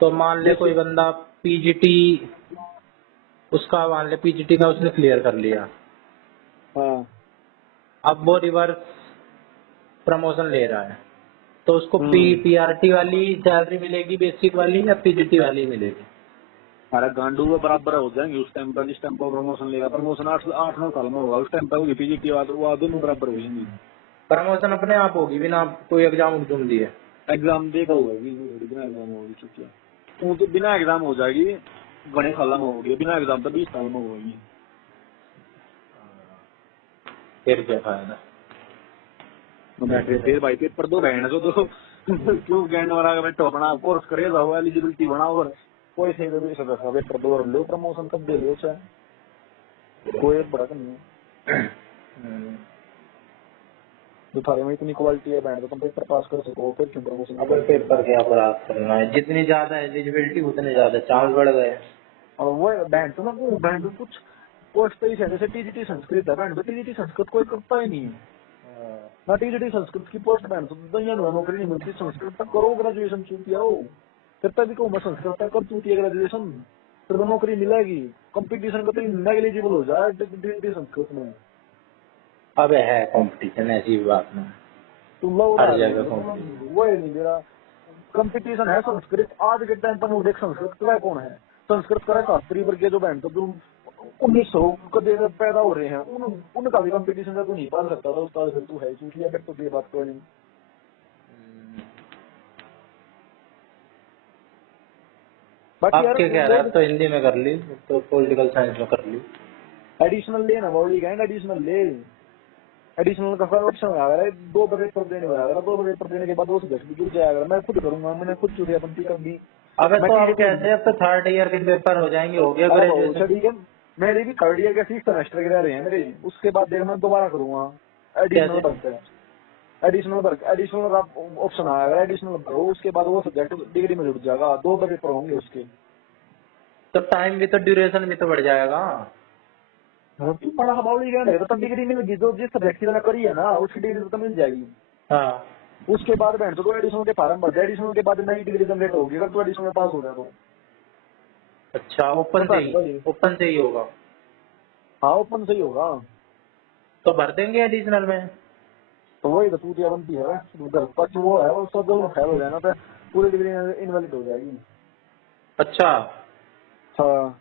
तो मान ले कोई बंदा पीजीटी, उसका मान ले पीजीटी का उसने क्लियर कर लिया, हाँ अब वो रिवर्स प्रमोशन ले रहा है, तो उसको हम्म। पीआरटी वाली सैलरी मिलेगी बेसिक वाली या पीजीटी वाली मिलेगी। अरे गांडू वो बराबर हो जाएंगे उस टाइम पर जिस टाइम पर प्रमोशन लेगा प्रमोशन 8-9 साल में होगा उस टाइम पर होगी पीजीटी वो दोनों बराबर हो जाएंगी। प्रमोशन अपने आप होगी बिना कोई एग्जाम उग्जाम दिए। एग्जाम देखा होगा बिना एग्जाम होगी चुकी वो तो बिना एग्जाम हो जाएगी बड़े साल में होगी बिना एग्जाम तो 20 साल में होगी। फिर क्या फायदा। फिर भाई पेपर दो बहन तो क्यों गैंड वाला बैठो अपना कोर्स करे जाओ एलिजिबिलिटी बनाओ और कोई से भी सदस्य पेपर दो और लो प्रमोशन कब दे लो चाहे कोई बड़ा नहीं है जो थारे में इतनी क्वालिटी है बैंड तो तुम पेपर पास कर सको फिर क्यों प्रमोशन अब पेपर क्या बात करना है, जितनी ज्यादा एलिजिबिलिटी उतने ज्यादा चांस बढ़ गए। और वो बैंड तो ना वो बैंड कुछ पोस्ट ही है जैसे टीजीटी संस्कृत है बैंड तो टीजीटी संस्कृत कोई करता ही नहीं है ना टीजीटी संस्कृत की पोस्ट बैंड तो दुनिया में नौकरी नहीं मिलती संस्कृत तक करो ग्रेजुएशन चूतिया हो फिर तभी कहूँ मैं संस्कृत तक कर चूतिया ग्रेजुएशन फिर तो नौकरी मिलेगी कंपटीशन का तो नेग्लिजिबल हो जाए टीजीटी संस्कृत में। अब है कंपटीशन, ऐसी बात नहीं, तू लो हर जगह कंपटीशन। वो है नहीं मेरा कंपटीशन है संस्कृत आज के टाइम पर देख संस्कृत का कौन है संस्कृत का शास्त्री वर्ग जो बहन तो जो 1900 कदे पैदा हो रहे हैं उनका भी कंपटीशन का तू नहीं पाल सकता था उस्ताद फिर तू है चूतिया फिर तो ये बात कोई नहीं। बाकी अब क्या कह रहा है, अब तो हिंदी में कर ली, तो पॉलिटिकल साइंस में कर ली। एडिशनल ले ना वो एडिशनल ले एडिशनल का ऑप्शन आ रहा है 2 बजे पर देने वाला है 2 बजे पर देने के बाद वो सब्जेक्ट भी जुड़ जाएगा मैं खुद करूंगा मैंने खुद चुनिया बनती कर दी। अब तो अब कैसे, अब तो थर्ड ईयर के पेपर हो जाएंगे, हो गया ग्रेजुएशन। ठीक है मेरे भी थर्ड ईयर के 6 सेमेस्टर के रह रहे हैं मेरे उसके बाद देख मैं दोबारा करूंगा एडिशनल बनते एडिशनल ऑप्शन आएगा एडिशनल भरो उसके बाद वो सब्जेक्ट डिग्री में जुड़ जाएगा 2 बजे पर होंगे उसके तो टाइम भी तो ड्यूरेशन भी तो बढ़ जाएगा। तू पढ़ा बाउली गया तो डिग्री मिलेगी, जो जिस सब्जेक्ट की तूने करी है ना उसकी डिग्री तो मिल जाएगी। हाँ। उसके बाद बहन तो एडिशनल के फार्म भर दे, एडिशनल के बाद नई डिग्री जनरेट होगी अगर तू एडिशनल में पास हो गया तो। अच्छा, ओपन पता से है ही, भाई। ओपन से ही होगा। हाँ ओपन सही होगा। तो भर देंगे एडिशनल में। तो वही तो तू बनती है घर पक्ष वो है, वो सब जो फेल हो जाए ना तो पूरी डिग्री इनवैलिड हो जाएगी। अच्छा। हाँ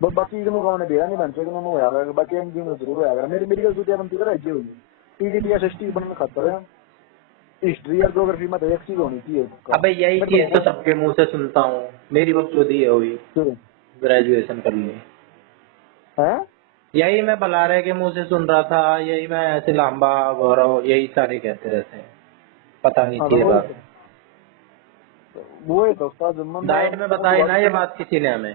बाकी इग्नू गाँव ने दिया नहीं बन इग्नू में होया बाकी एमजी में जरूर होया मेरी मेडिकल तू बनती है राज्य होगी। टीजीटी एसएसटी बनने खातर है हिस्ट्री और ज्योग्राफी में तो एक चीज होनी चाहिए उसका। अबे यही चीज तो सबके मुंह से सुनता हूँ, मेरी बकचोदी है हुई, ग्रेजुएशन कर ली। है यही मैं बलारे के मुंह से सुन रहा था, यही मैं ऐसे लांबा गौरव यही सारे कहते रहते हैं, पता नहीं हाँ थी ये बात। वो है दोस्ता जब डाइट में बताई ना ये बात किसी ने हमें।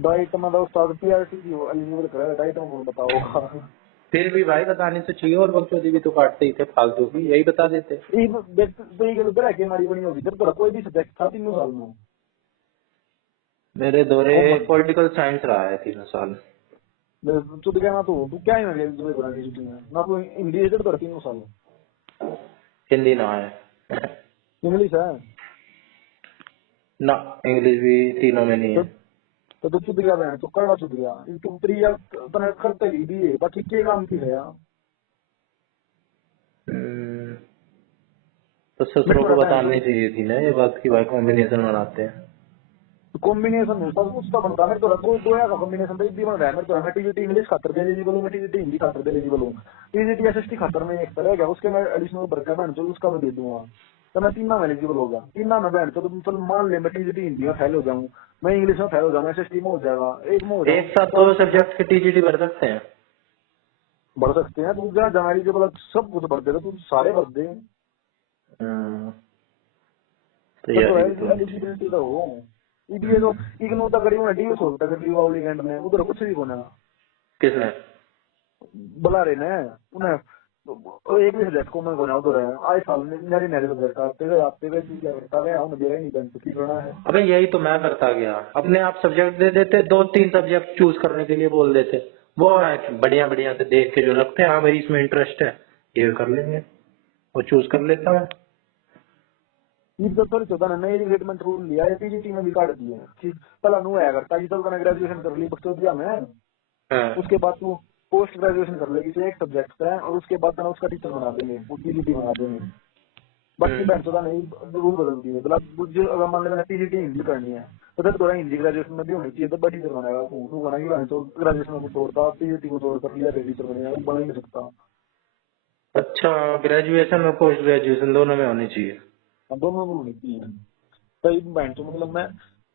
डाइट में दोस्ता पीआरटी की एलिजिबल करा डाइट में कौन बताओगा। फिर भी भाई बतानी तो चाहिए, और बकचोदी भी तो काटते ही थे फालतू की, यही बता देते। के मारी बनी होगी जब कोई भी सब्जेक्ट था 3 साल में। मेरे दौरे पॉलिटिकल साइंस रहा है 3 साल। तू तो क्या ना तू क्या ही ना तू हिंदी एजेड कर 3 साल हिंदी ना है इंग्लिश है ना, इंग्लिश भी तीनों में नहीं है। तो तू चुद गया बहन तो करना चुद गया तू प्रिया तने करते ही भी है बाकी के काम की है यार। तो ससुरों को बतानी चाहिए थी ना ये बात की भाई कॉम्बिनेशन बनाते हैं। कॉम्बिनेशन होता है उसका बनता है तो दो या का कॉम्बिनेशन तो इतनी बन रहा है मेरे तो मैं टीजीटी इंग्लिश खातर दे एलिजिबल हूं, मैं टीजीटी हिंदी खातर दे एलिजिबल हूं, टीजीटी एसएसटी खातर में एक तरह गया उसके मैं एडिशनल भर के बहन तो उसका मैं दे दूंगा तो मैं 3 में एलिजिबल होगा। 3 में बहन तो चल मान ले मैं टीजीटी हिंदी में फेल हो जाऊं, मैं इंग्लिश में फेल हो जाऊंगा, एसएसटी में हो जाएगा, एक में हो एक साथ 2 सब्जेक्ट के टीजीटी भर सकते हैं। बढ़ सकते हैं तू जहाँ जहाँ एलिजिबल सब कुछ भर देगा तू सारे भर दे तो एलिजिबिलिटी तो हो इसलिए तो इग्नू तक करी मैं डीएस होता कर लिया वाली एंड में उधर कुछ भी कोना किसने बुला रहे ने उन्हें एक भी सब्जेक्ट को मैं कोना उधर है आए साल में मेरे नए सब्जेक्ट आते गए चीज क्या करता है हम दे नहीं बन की करना है। अबे यही तो मैं करता गया, अपने आप सब्जेक्ट दे देते, 2-3 सब्जेक्ट चूज करने के लिए बोल देते, वो बढ़िया बढ़िया से देख के जो लगते हैं हाँ मेरी इसमें इंटरेस्ट है ये कर लेंगे, वो चूज कर लेता है। इस तो थोड़ी चौथा नए रिक्रूटमेंट रूल लिया है पीजीटी में भी काट दिया कि पहला नु है करता जी तो मैंने ग्रेजुएशन कर ली बक्सोदिया में उसके बाद तू पोस्ट ग्रेजुएशन कर लेगी तो एक सब्जेक्ट है और उसके बाद ना उसका टीचर बना देंगे वो पीजीटी बना देंगे। बाकी बैंक चौथा नहीं रूल बदल दिए मतलब अगर मान लेना पीजीटी हिंदी करनी है तो फिर थोड़ा हिंदी ग्रेजुएशन में भी होनी चाहिए तो बड़ी टीचर बनेगा तू बनाएगी तो ग्रेजुएशन को छोड़ता पीजीटी को छोड़कर लिया टीचर बनेगा बन ही नहीं सकता। अच्छा, ग्रेजुएशन और पोस्ट ग्रेजुएशन दोनों में होनी चाहिए। दोनों में होनी चाहिए कई बैंक तो मतलब मैं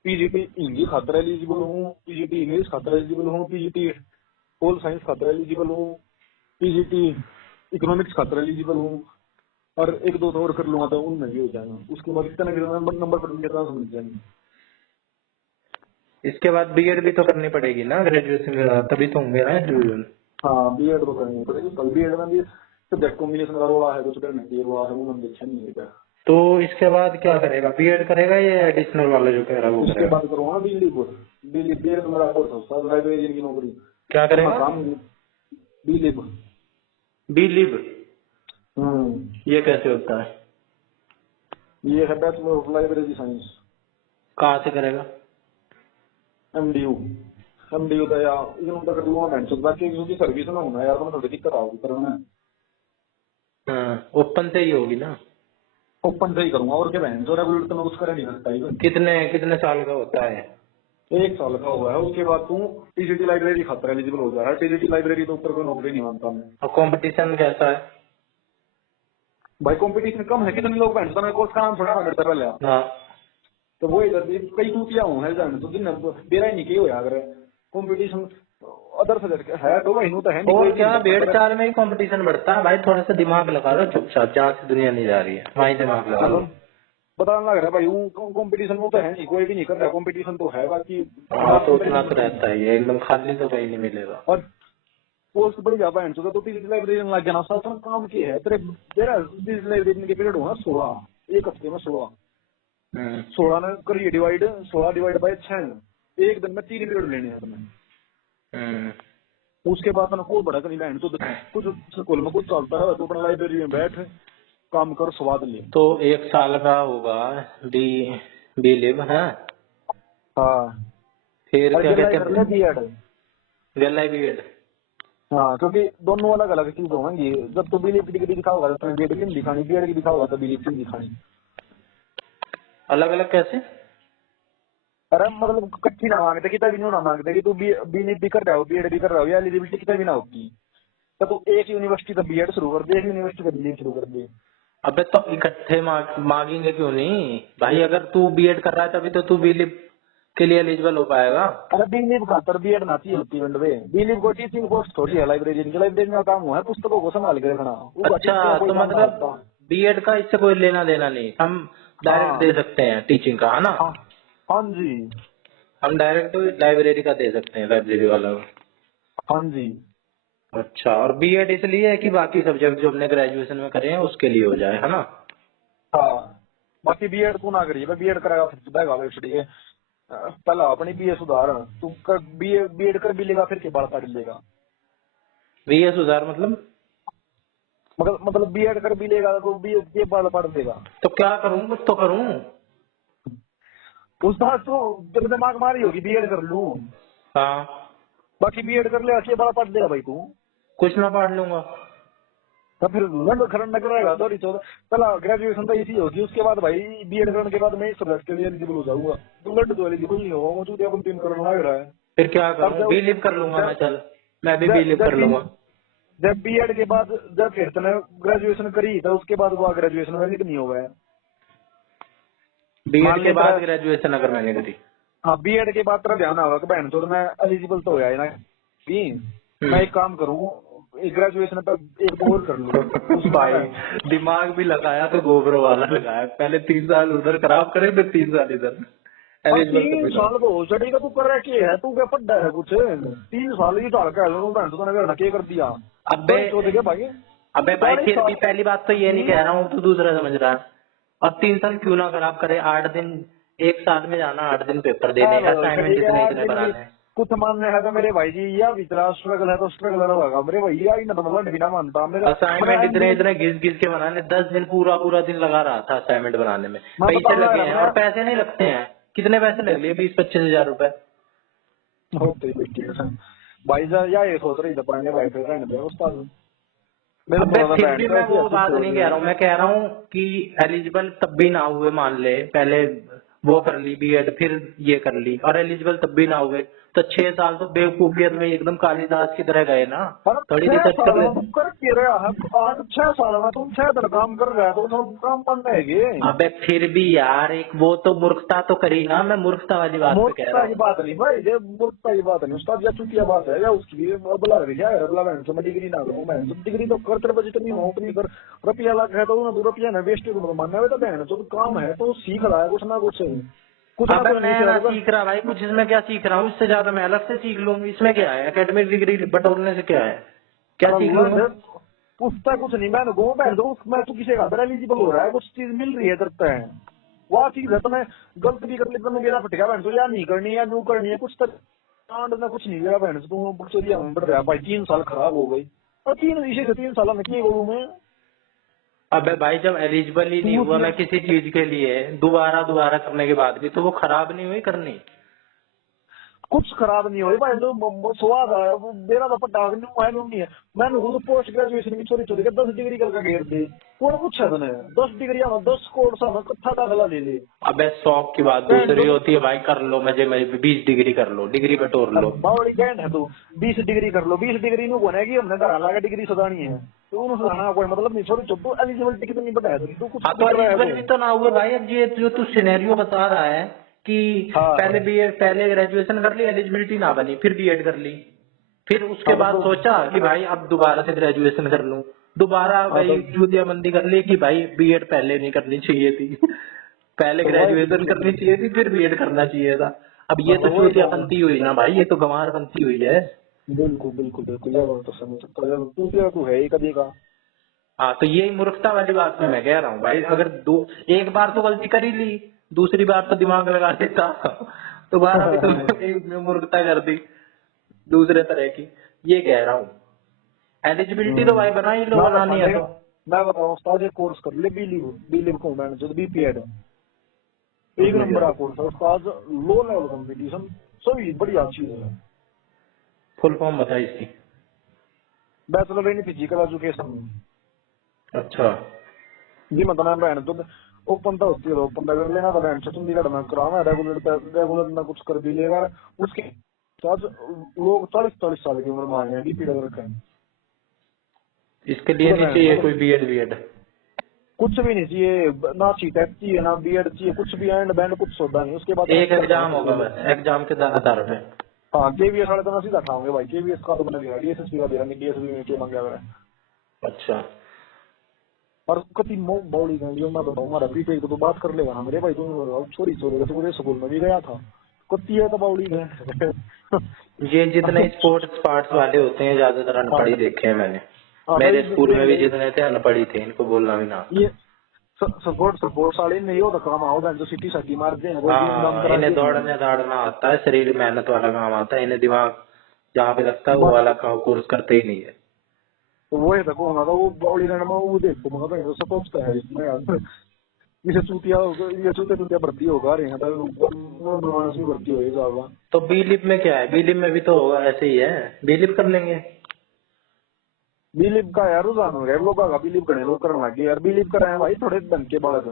पीजीटी हिंदी खातर एलिजिबल हूँ, पीजीटी इंग्लिश खातर एलिजिबल हूँ, पीजीटी होल साइंस खातर एलिजिबल हूँ, पीजीटी इकोनॉमिक्स खातर एलिजिबल हूँ और एक दो और कर लूंगा तो उनमें भी हो जाएगा उसके बाद इतना नंबर पर मिल जाएंगे। इसके बाद बीएड भी तो करनी पड़ेगी ना ग्रेजुएशन के बाद, तभी तो होंगे ना इंटरव्यू। हाँ बीएड तो करनी पड़ेगी कल बीएड में भी सब्जेक्ट कॉम्बिनेशन का रोड़ा है कुछ करने के रोड़ा है वो मैंने अच्छा नहीं है। तो इसके बाद क्या करेगा, बीएड करेगा या एडिशनल वाला जो कह रहा है वो उसके करेगा? बाद करूँगा दिल्ली बीएड मेरा कोर्स होता है लाइब्रेरियन की नौकरी क्या करेगा? काम बीलिब बीलिब ये कैसे होता है? ये है बैचलर ऑफ लाइब्रेरी साइंस। कहाँ से करेगा? एमडीयू तो यार इग्नू तक दूंगा मैं तो बाकी क्योंकि सर्विस में होना यार तो थोड़ी दिक्कत आएगी करना ओपन से ही होगी ना? ओपन से ही करूंगा और क्या बहन जो रेगुलर तो मैं कुछ कर नहीं सकता ही। कितने साल का होता है? 1 साल का हुआ है उसके बाद तू टीजीटी लाइब्रेरी खातर एलिजिबल हो जाएगा। टीजीटी लाइब्रेरी तो ऊपर कोई नौकरी नहीं मानता मैं। और कंपटीशन कैसा है? भाई कंपटीशन कम है कितने लोग बहन तो कोर्स का नाम सुना करता पहले हाँ तो वो इधर कई टूटिया हूँ है जान तो दिन बेरा ही नहीं के होया अगर कंपटीशन अदर सब्जेक्ट है तो वही तो है नहीं और क्या बेड़ चार में ही कंपटीशन बढ़ता है भाई, थोड़ा सा दिमाग लगा लो चुपचाप, जहाँ से दुनिया नहीं जा रही है वहीं दिमाग लगा लो। पता लग रहा है भाई कंपटीशन वो तो है नहीं कोई भी नहीं कर रहा कंपटीशन तो है बाकी हाँ तो उतना तो रहता है, एकदम खाली तो कहीं नहीं मिलेगा। और पोस्ट बढ़ जाता है तो लाइब्रेरी लग जाना साथ काम की है तेरे तेरा लाइब्रेरी के पीरियड होना 16 एक हफ्ते में 16 हम्म। 16 ने करिए डिवाइड, 16 डिवाइड बाय 6, एक दिन में 3 पीरियड लेने हैं तुम्हें। हम्म। उसके बाद ना कोई बड़ा कहीं लाइन तो कुछ स्कूल में कुछ चलता है तो अपना लाइब्रेरी में बैठ काम कर स्वाद ले। तो 1 साल का होगा बी बी लिव है। हाँ फिर और क्या गिरलाई कहते कर हैं, ले बीएड। वेलाई बीएड। हाँ क्योंकि दोनों अलग अलग चीज होंगी। जब तो बीएड की डिग्री दिखाओगा तो तुम्हें बीएड की नहीं दिखानी, बीएड की दिखाओगा तो बीएड की नहीं दिखानी। अलग अलग कैसे? अरे मतलब इकट्ठी ना मांगते कि तभी नहीं ना मांगते कि तू बीएड भी कर रहा हो बीएड भी कर रहा हो या एलिजिबिलिटी कितना भी ना होती तो तू एक यूनिवर्सिटी का बीएड शुरू कर दे, एक यूनिवर्सिटी का बीएड शुरू कर दे। अबे तो इकट्ठे मांगेंगे क्यों नहीं भाई? अगर तू बीएड कर रहा है तभी तो तू बी लिव के लिए एलिजिबल हो पाएगा। अरे बीलीव खातर बीएड ना चाहिए होती बंद में। बीलीव को टीचिंग कोर्स थोड़ी है, लाइब्रेरी की लाइब्रेरी का काम हुआ है पुस्तकों को संभाल के रखना। वो अच्छा तो मतलब बीएड का इससे कोई लेना देना नहीं, हम डायरेक्ट हाँ दे सकते हैं टीचिंग का, है ना? हाँ हाँ जी हम डायरेक्ट लाइब्रेरी का दे सकते हैं, लाइब्रेरी वाला का। हाँ जी। अच्छा, और बीएड इसलिए है कि बाकी सब्जेक्ट जो हमने ग्रेजुएशन में करे हैं उसके लिए हो जाए, है ना? हाँ बाकी बीएड तू ना करिए, बीएड करेगा फिर सुधेगा वेबसाइट के पहला अपनी बीए सुधार। तू कर बीएड कर भी लेगा फिर के बाल काट लेगा। बीए सुधार मतलब? मतलब बीएड कर भी लेगा तो बी के बाल काट देगा। तो क्या करूं, कुछ तो करूं। उस बात तो तेरे दिमाग मारी होगी बीएड कर लूं, हाँ, बाकी बीएड कर ले अच्छे बाल काट देगा भाई तू। कुछ ना पढ़ लूंगा। तो फिर लंड खरंड न करेगा सॉरी चौदह पहला ग्रेजुएशन तो इसी होगी, उसके बाद भाई बीएड करने के बाद मैं इस सब्जेक्ट के लिए एलिजिबल हो जाऊंगा। तू लंड तो एलिजिबल नहीं होगा, मौजूद अपन 3 करोड़ लग रहा है। फिर क्या अब करूं, बी लिव कर लूंगा मैं, चल मैं भी बी लिव कर लूंगा। जब बीएड के बाद जब फिर तूने ग्रेजुएशन करी तो उसके बाद वो ग्रेजुएशन वैलिड नहीं होगा। बीएड के बाद ग्रेजुएशन अगर मैंने करी। हाँ बीएड के बाद तेरा ध्यान होगा कि बहन तो मैं एलिजिबल तो हो ना भी, मैं एक काम करूँ ग्रेजुएशन पर एक और कर लूँ। भाई दिमाग भी लगाया तो गोबरों वाला लगाया, पहले 3 साल उधर खराब करे फिर 3 साल इधर। 3 साल तो हो चढ़ेगा तू कर रहा है तू क्या पढ़ा है कुछ 3 साल ही डाल के बहन तो ने क्या कर दिया। अबे भाई अबे भाई फिर भी पहली बात तो ये नहीं कह रहा हूँ, तो दूसरा समझ रहा है। अब 3 साल क्यों ना खराब करे, 8 दिन 1 साल में जाना, 8 दिन पेपर देने, असाइनमेंट इतने बनाने। कुछ मानने है तो मेरे भाई जी या इतना स्ट्रगल है तो स्ट्रगल होगा मेरे भैया ही ना मतलब बिना मानता मेरा असाइनमेंट इतने घिस घिस के बनाने, 10 दिन पूरा दिन लगा रहा था असाइनमेंट बनाने में। पैसे लगे हैं और पैसे नहीं लगते हैं। कितने पैसे लग लिए? 20-25 हजार रुपए भाई या ये सोच रही था पढ़ने भाई फिर रहने दे उस्ताद। फिर भी मैं वो बात नहीं कह रहा हूँ, मैं कह रहा हूँ कि एलिजिबल तब भी ना हुए, मान ले पहले वो कर ली बीएड फिर ये कर ली और एलिजिबल तब भी ना हुए, तो 6 साल तो बेवकूफियत में एकदम कालिदास की तरह गए ना। थोड़ी रिसर्च कर ले। कर के रहा है 6 साल में तुम 6 दिन काम कर रहे हो तो काम बन रहेगी। अबे फिर भी यार एक वो तो मूर्खता तो करी ना, मैं मूर्खता वाली बात पे कह रहा हूँ। बात नहीं भाई, ये मूर्खता की बात नहीं उस्ताद, या चुतिया बात है या उसकी बुला मैं डिग्री ना करूँ। मैं डिग्री तो कर तेरे बजट नहीं हो अपनी कर रुपया लग है तो रुपया ना वेस्ट मानना तो बहन जो काम है तो सीख रहा है कुछ ना कुछ अबे मैं ना सीख रहा भाई कुछ, इसमें क्या सीख रहा हूँ? इससे ज्यादा मैं अलग से सीख लूंगी, इसमें क्या है? एकेडमिक डिग्री बटोरने से क्या है, क्या सीख लूंगा? उसका कुछ नहीं मैं मैं तो किसी का एलिजिबल हो रहा है, कुछ चीज मिल रही है करता है वो चीज है तो मैं गलत भी कर लेता, मैं मेरा फटका बहन तो या नहीं करनी या न्यू करनी है कुछ तक कुछ नहीं मेरा बहन तुम बढ़ रहा भाई। 3 साल खराब हो गई और 3 साल में क्या करूँ मैं? अबे भाई जब एलिजिबल ही नहीं हुआ मैं किसी चीज के लिए, दोबारा करने के बाद भी तो वो खराब नहीं हुई करनी। कुछ खराब नहीं हो भाई तो स्वाद आया वो मेरा तो पटा नहीं है। मैंने खुद पोस्ट ग्रेजुएशन की छोटी छोटी 10 डिग्री करके घेर दी कौन पूछा तूने 10 डिग्री 10 कोर्स कट्ठा दाखिला ले ले। अबे शौक की बात दूसरी होती है भाई, कर लो मजे में 20 डिग्री कर लो, डिग्री बटोर लो। बावड़ी कैंड है तू 20 डिग्री कर लो, 20 डिग्री नु बनेगी हमने घर लगा डिग्री सदानी है तो उन्हें सुधारना कोई मतलब नहीं। छोटी छोटू एलिजिबिलिटी कितनी बताया तू कुछ तो एलिजिबल भी तो ना हुए भाई। अब ये जो तू सिनेरियो बता रहा है कि पहले ग्रेजुएशन कर ली, एलिजिबिलिटी ना बनी, फिर बीएड कर ली, फिर उसके बाद सोचा कि भाई अब दोबारा से ग्रेजुएशन कर लूं, दोबारा भाई जूतियाबंदी कर ली कि भाई बीएड पहले नहीं करनी चाहिए थी पहले ग्रेजुएशन करनी चाहिए थी फिर बीएड करना चाहिए था। अब ये तो जूतियाबंदी हुई ना भाई, ये तो गंवारबंदी हुई है। बिल्कुल बिल्कुल बिल्कुल यार तो समझ सकता तू है ही कभी का। हाँ तो यही मूर्खता वाली बात मैं कह रहा हूँ भाई। अगर एक बार तो गलती कर ही ली दूसरी बार तो दिमाग लगा देता, दोबारा भी तुमने मूर्खता कर दी दूसरे तरह की। ये कह रहा हूँ, एलिजिबिलिटी तो भाई बना ही लो, बनानी है तो। मैं बताऊँ उस्ताद, एक कोर्स कर ले, बी लिव को, मैंने जो बीपीएड एक नंबर का कोर्स है उस्ताद, लो लेवल कंपटीशन, सभी बढ़िया चीज है। फुल फॉर्म बताइए इसकी। Bachelor in physical education. अच्छा, जी मतलब बहन तो ओपन तो होती है, ओपन कर लेना तो बहन से चंडीगढ़ में कराना, रेगुलर में कुछ कर भी लेगा। उसके साथ लोग 40-40 साल की उम्र में आए हैं बीपीएड रखे हैं। इसके लिए नहीं चाहिए कोई बीएड? कुछ भी नहीं चाहिए, ना सीटेट चाहिए ना बीएड चाहिए, कुछ भी एंड बैंड कुछ सौदा नहीं। उसके बाद एक एग्जाम होगा बस, एग्जाम के आधार पे। हाँ केवीएस वाले तो मैं सीधा खाऊंगे भाई, केवीएस का तो मैंने दिया, डीएसएसपी का दिया, डीएसएसपी में क्या मांगा मैंने। अच्छा, और कति बौड़ी गई जो मैं बताऊँ, हमारा बीटेक तो बात कर लेगा ना मेरे भाई, तुम छोरी पूरे स्कूल में भी गया था, कति है तो बौड़ी गए। ये जितने स्पोर्ट्स पार्ट्स वाले होते हैं ज्यादातर अनपढ़ ही देखे हैं मैंने। मेरे स्कूल में भी जितने थे अनपढ़ ही थे, इनको बोलना भी ना। ये सपोर्ट साले नहीं हो तो काम आओ, जो सिटी साटी मारते हैं हाँ, इन्हें दौड़ने दौड़ना आता है, शरीर मेहनत वाला काम आता है, इन्हें दिमाग जहाँ पे लगता है वो वाला कोर्स करते ही नहीं है। तो वो है देखो हमारा वो बौड़ी रहना में वो देखो मगर सपोर्ट है इसमें यार, इसे चूतिया भर्ती होगा रहे हैं तो भर्ती हो जाएगा। तो बीलिप में क्या है? बीलिप में भी तो होगा ऐसे ही है, बीलिप कर लेंगे। बिलीव का यार रुझान हो गया लोगों का, बिलीव करने लोग करने लगे यार, बिलीव कर रहे हैं भाई थोड़े ढंग के बालक,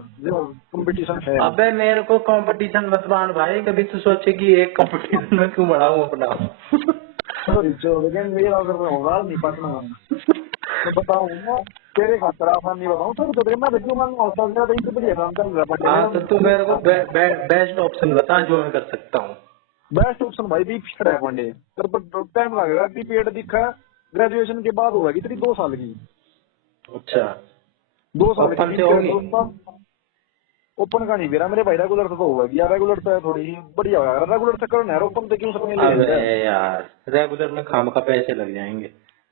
कंपटीशन है। अबे मेरे को कंपटीशन मत बांध भाई, कभी तो सोचे कि एक कंपटीशन में क्यों बढ़ाऊं अपना। लेकिन मेरा अगर मैं होगा नहीं पटना तो बताऊंगा तेरे खातर आसान नहीं बताऊँ सर, तो मैं देखूँ मैं बढ़िया काम कर रहा। हाँ तो तू मेरे को बेस्ट ऑप्शन बता जो मैं कर सकता हूँ। बेस्ट ऑप्शन भाई बीपीएड है पांडे, पर टाइम लगेगा, बीपीएड दिखा ग्रेजुएशन के बाद होगा तेरी 2 साल की। अच्छा, 2 साल ओपन से होगी? ओपन का नहीं मेरा मेरे भाई, रेगुलर तो होगा यार, रेगुलर तो है थोड़ी बढ़िया होगा, रेगुलर से करना है, ओपन से क्यों सपने ले अबे यार रेगुलर में खाम का पैसे लग जाएंगे,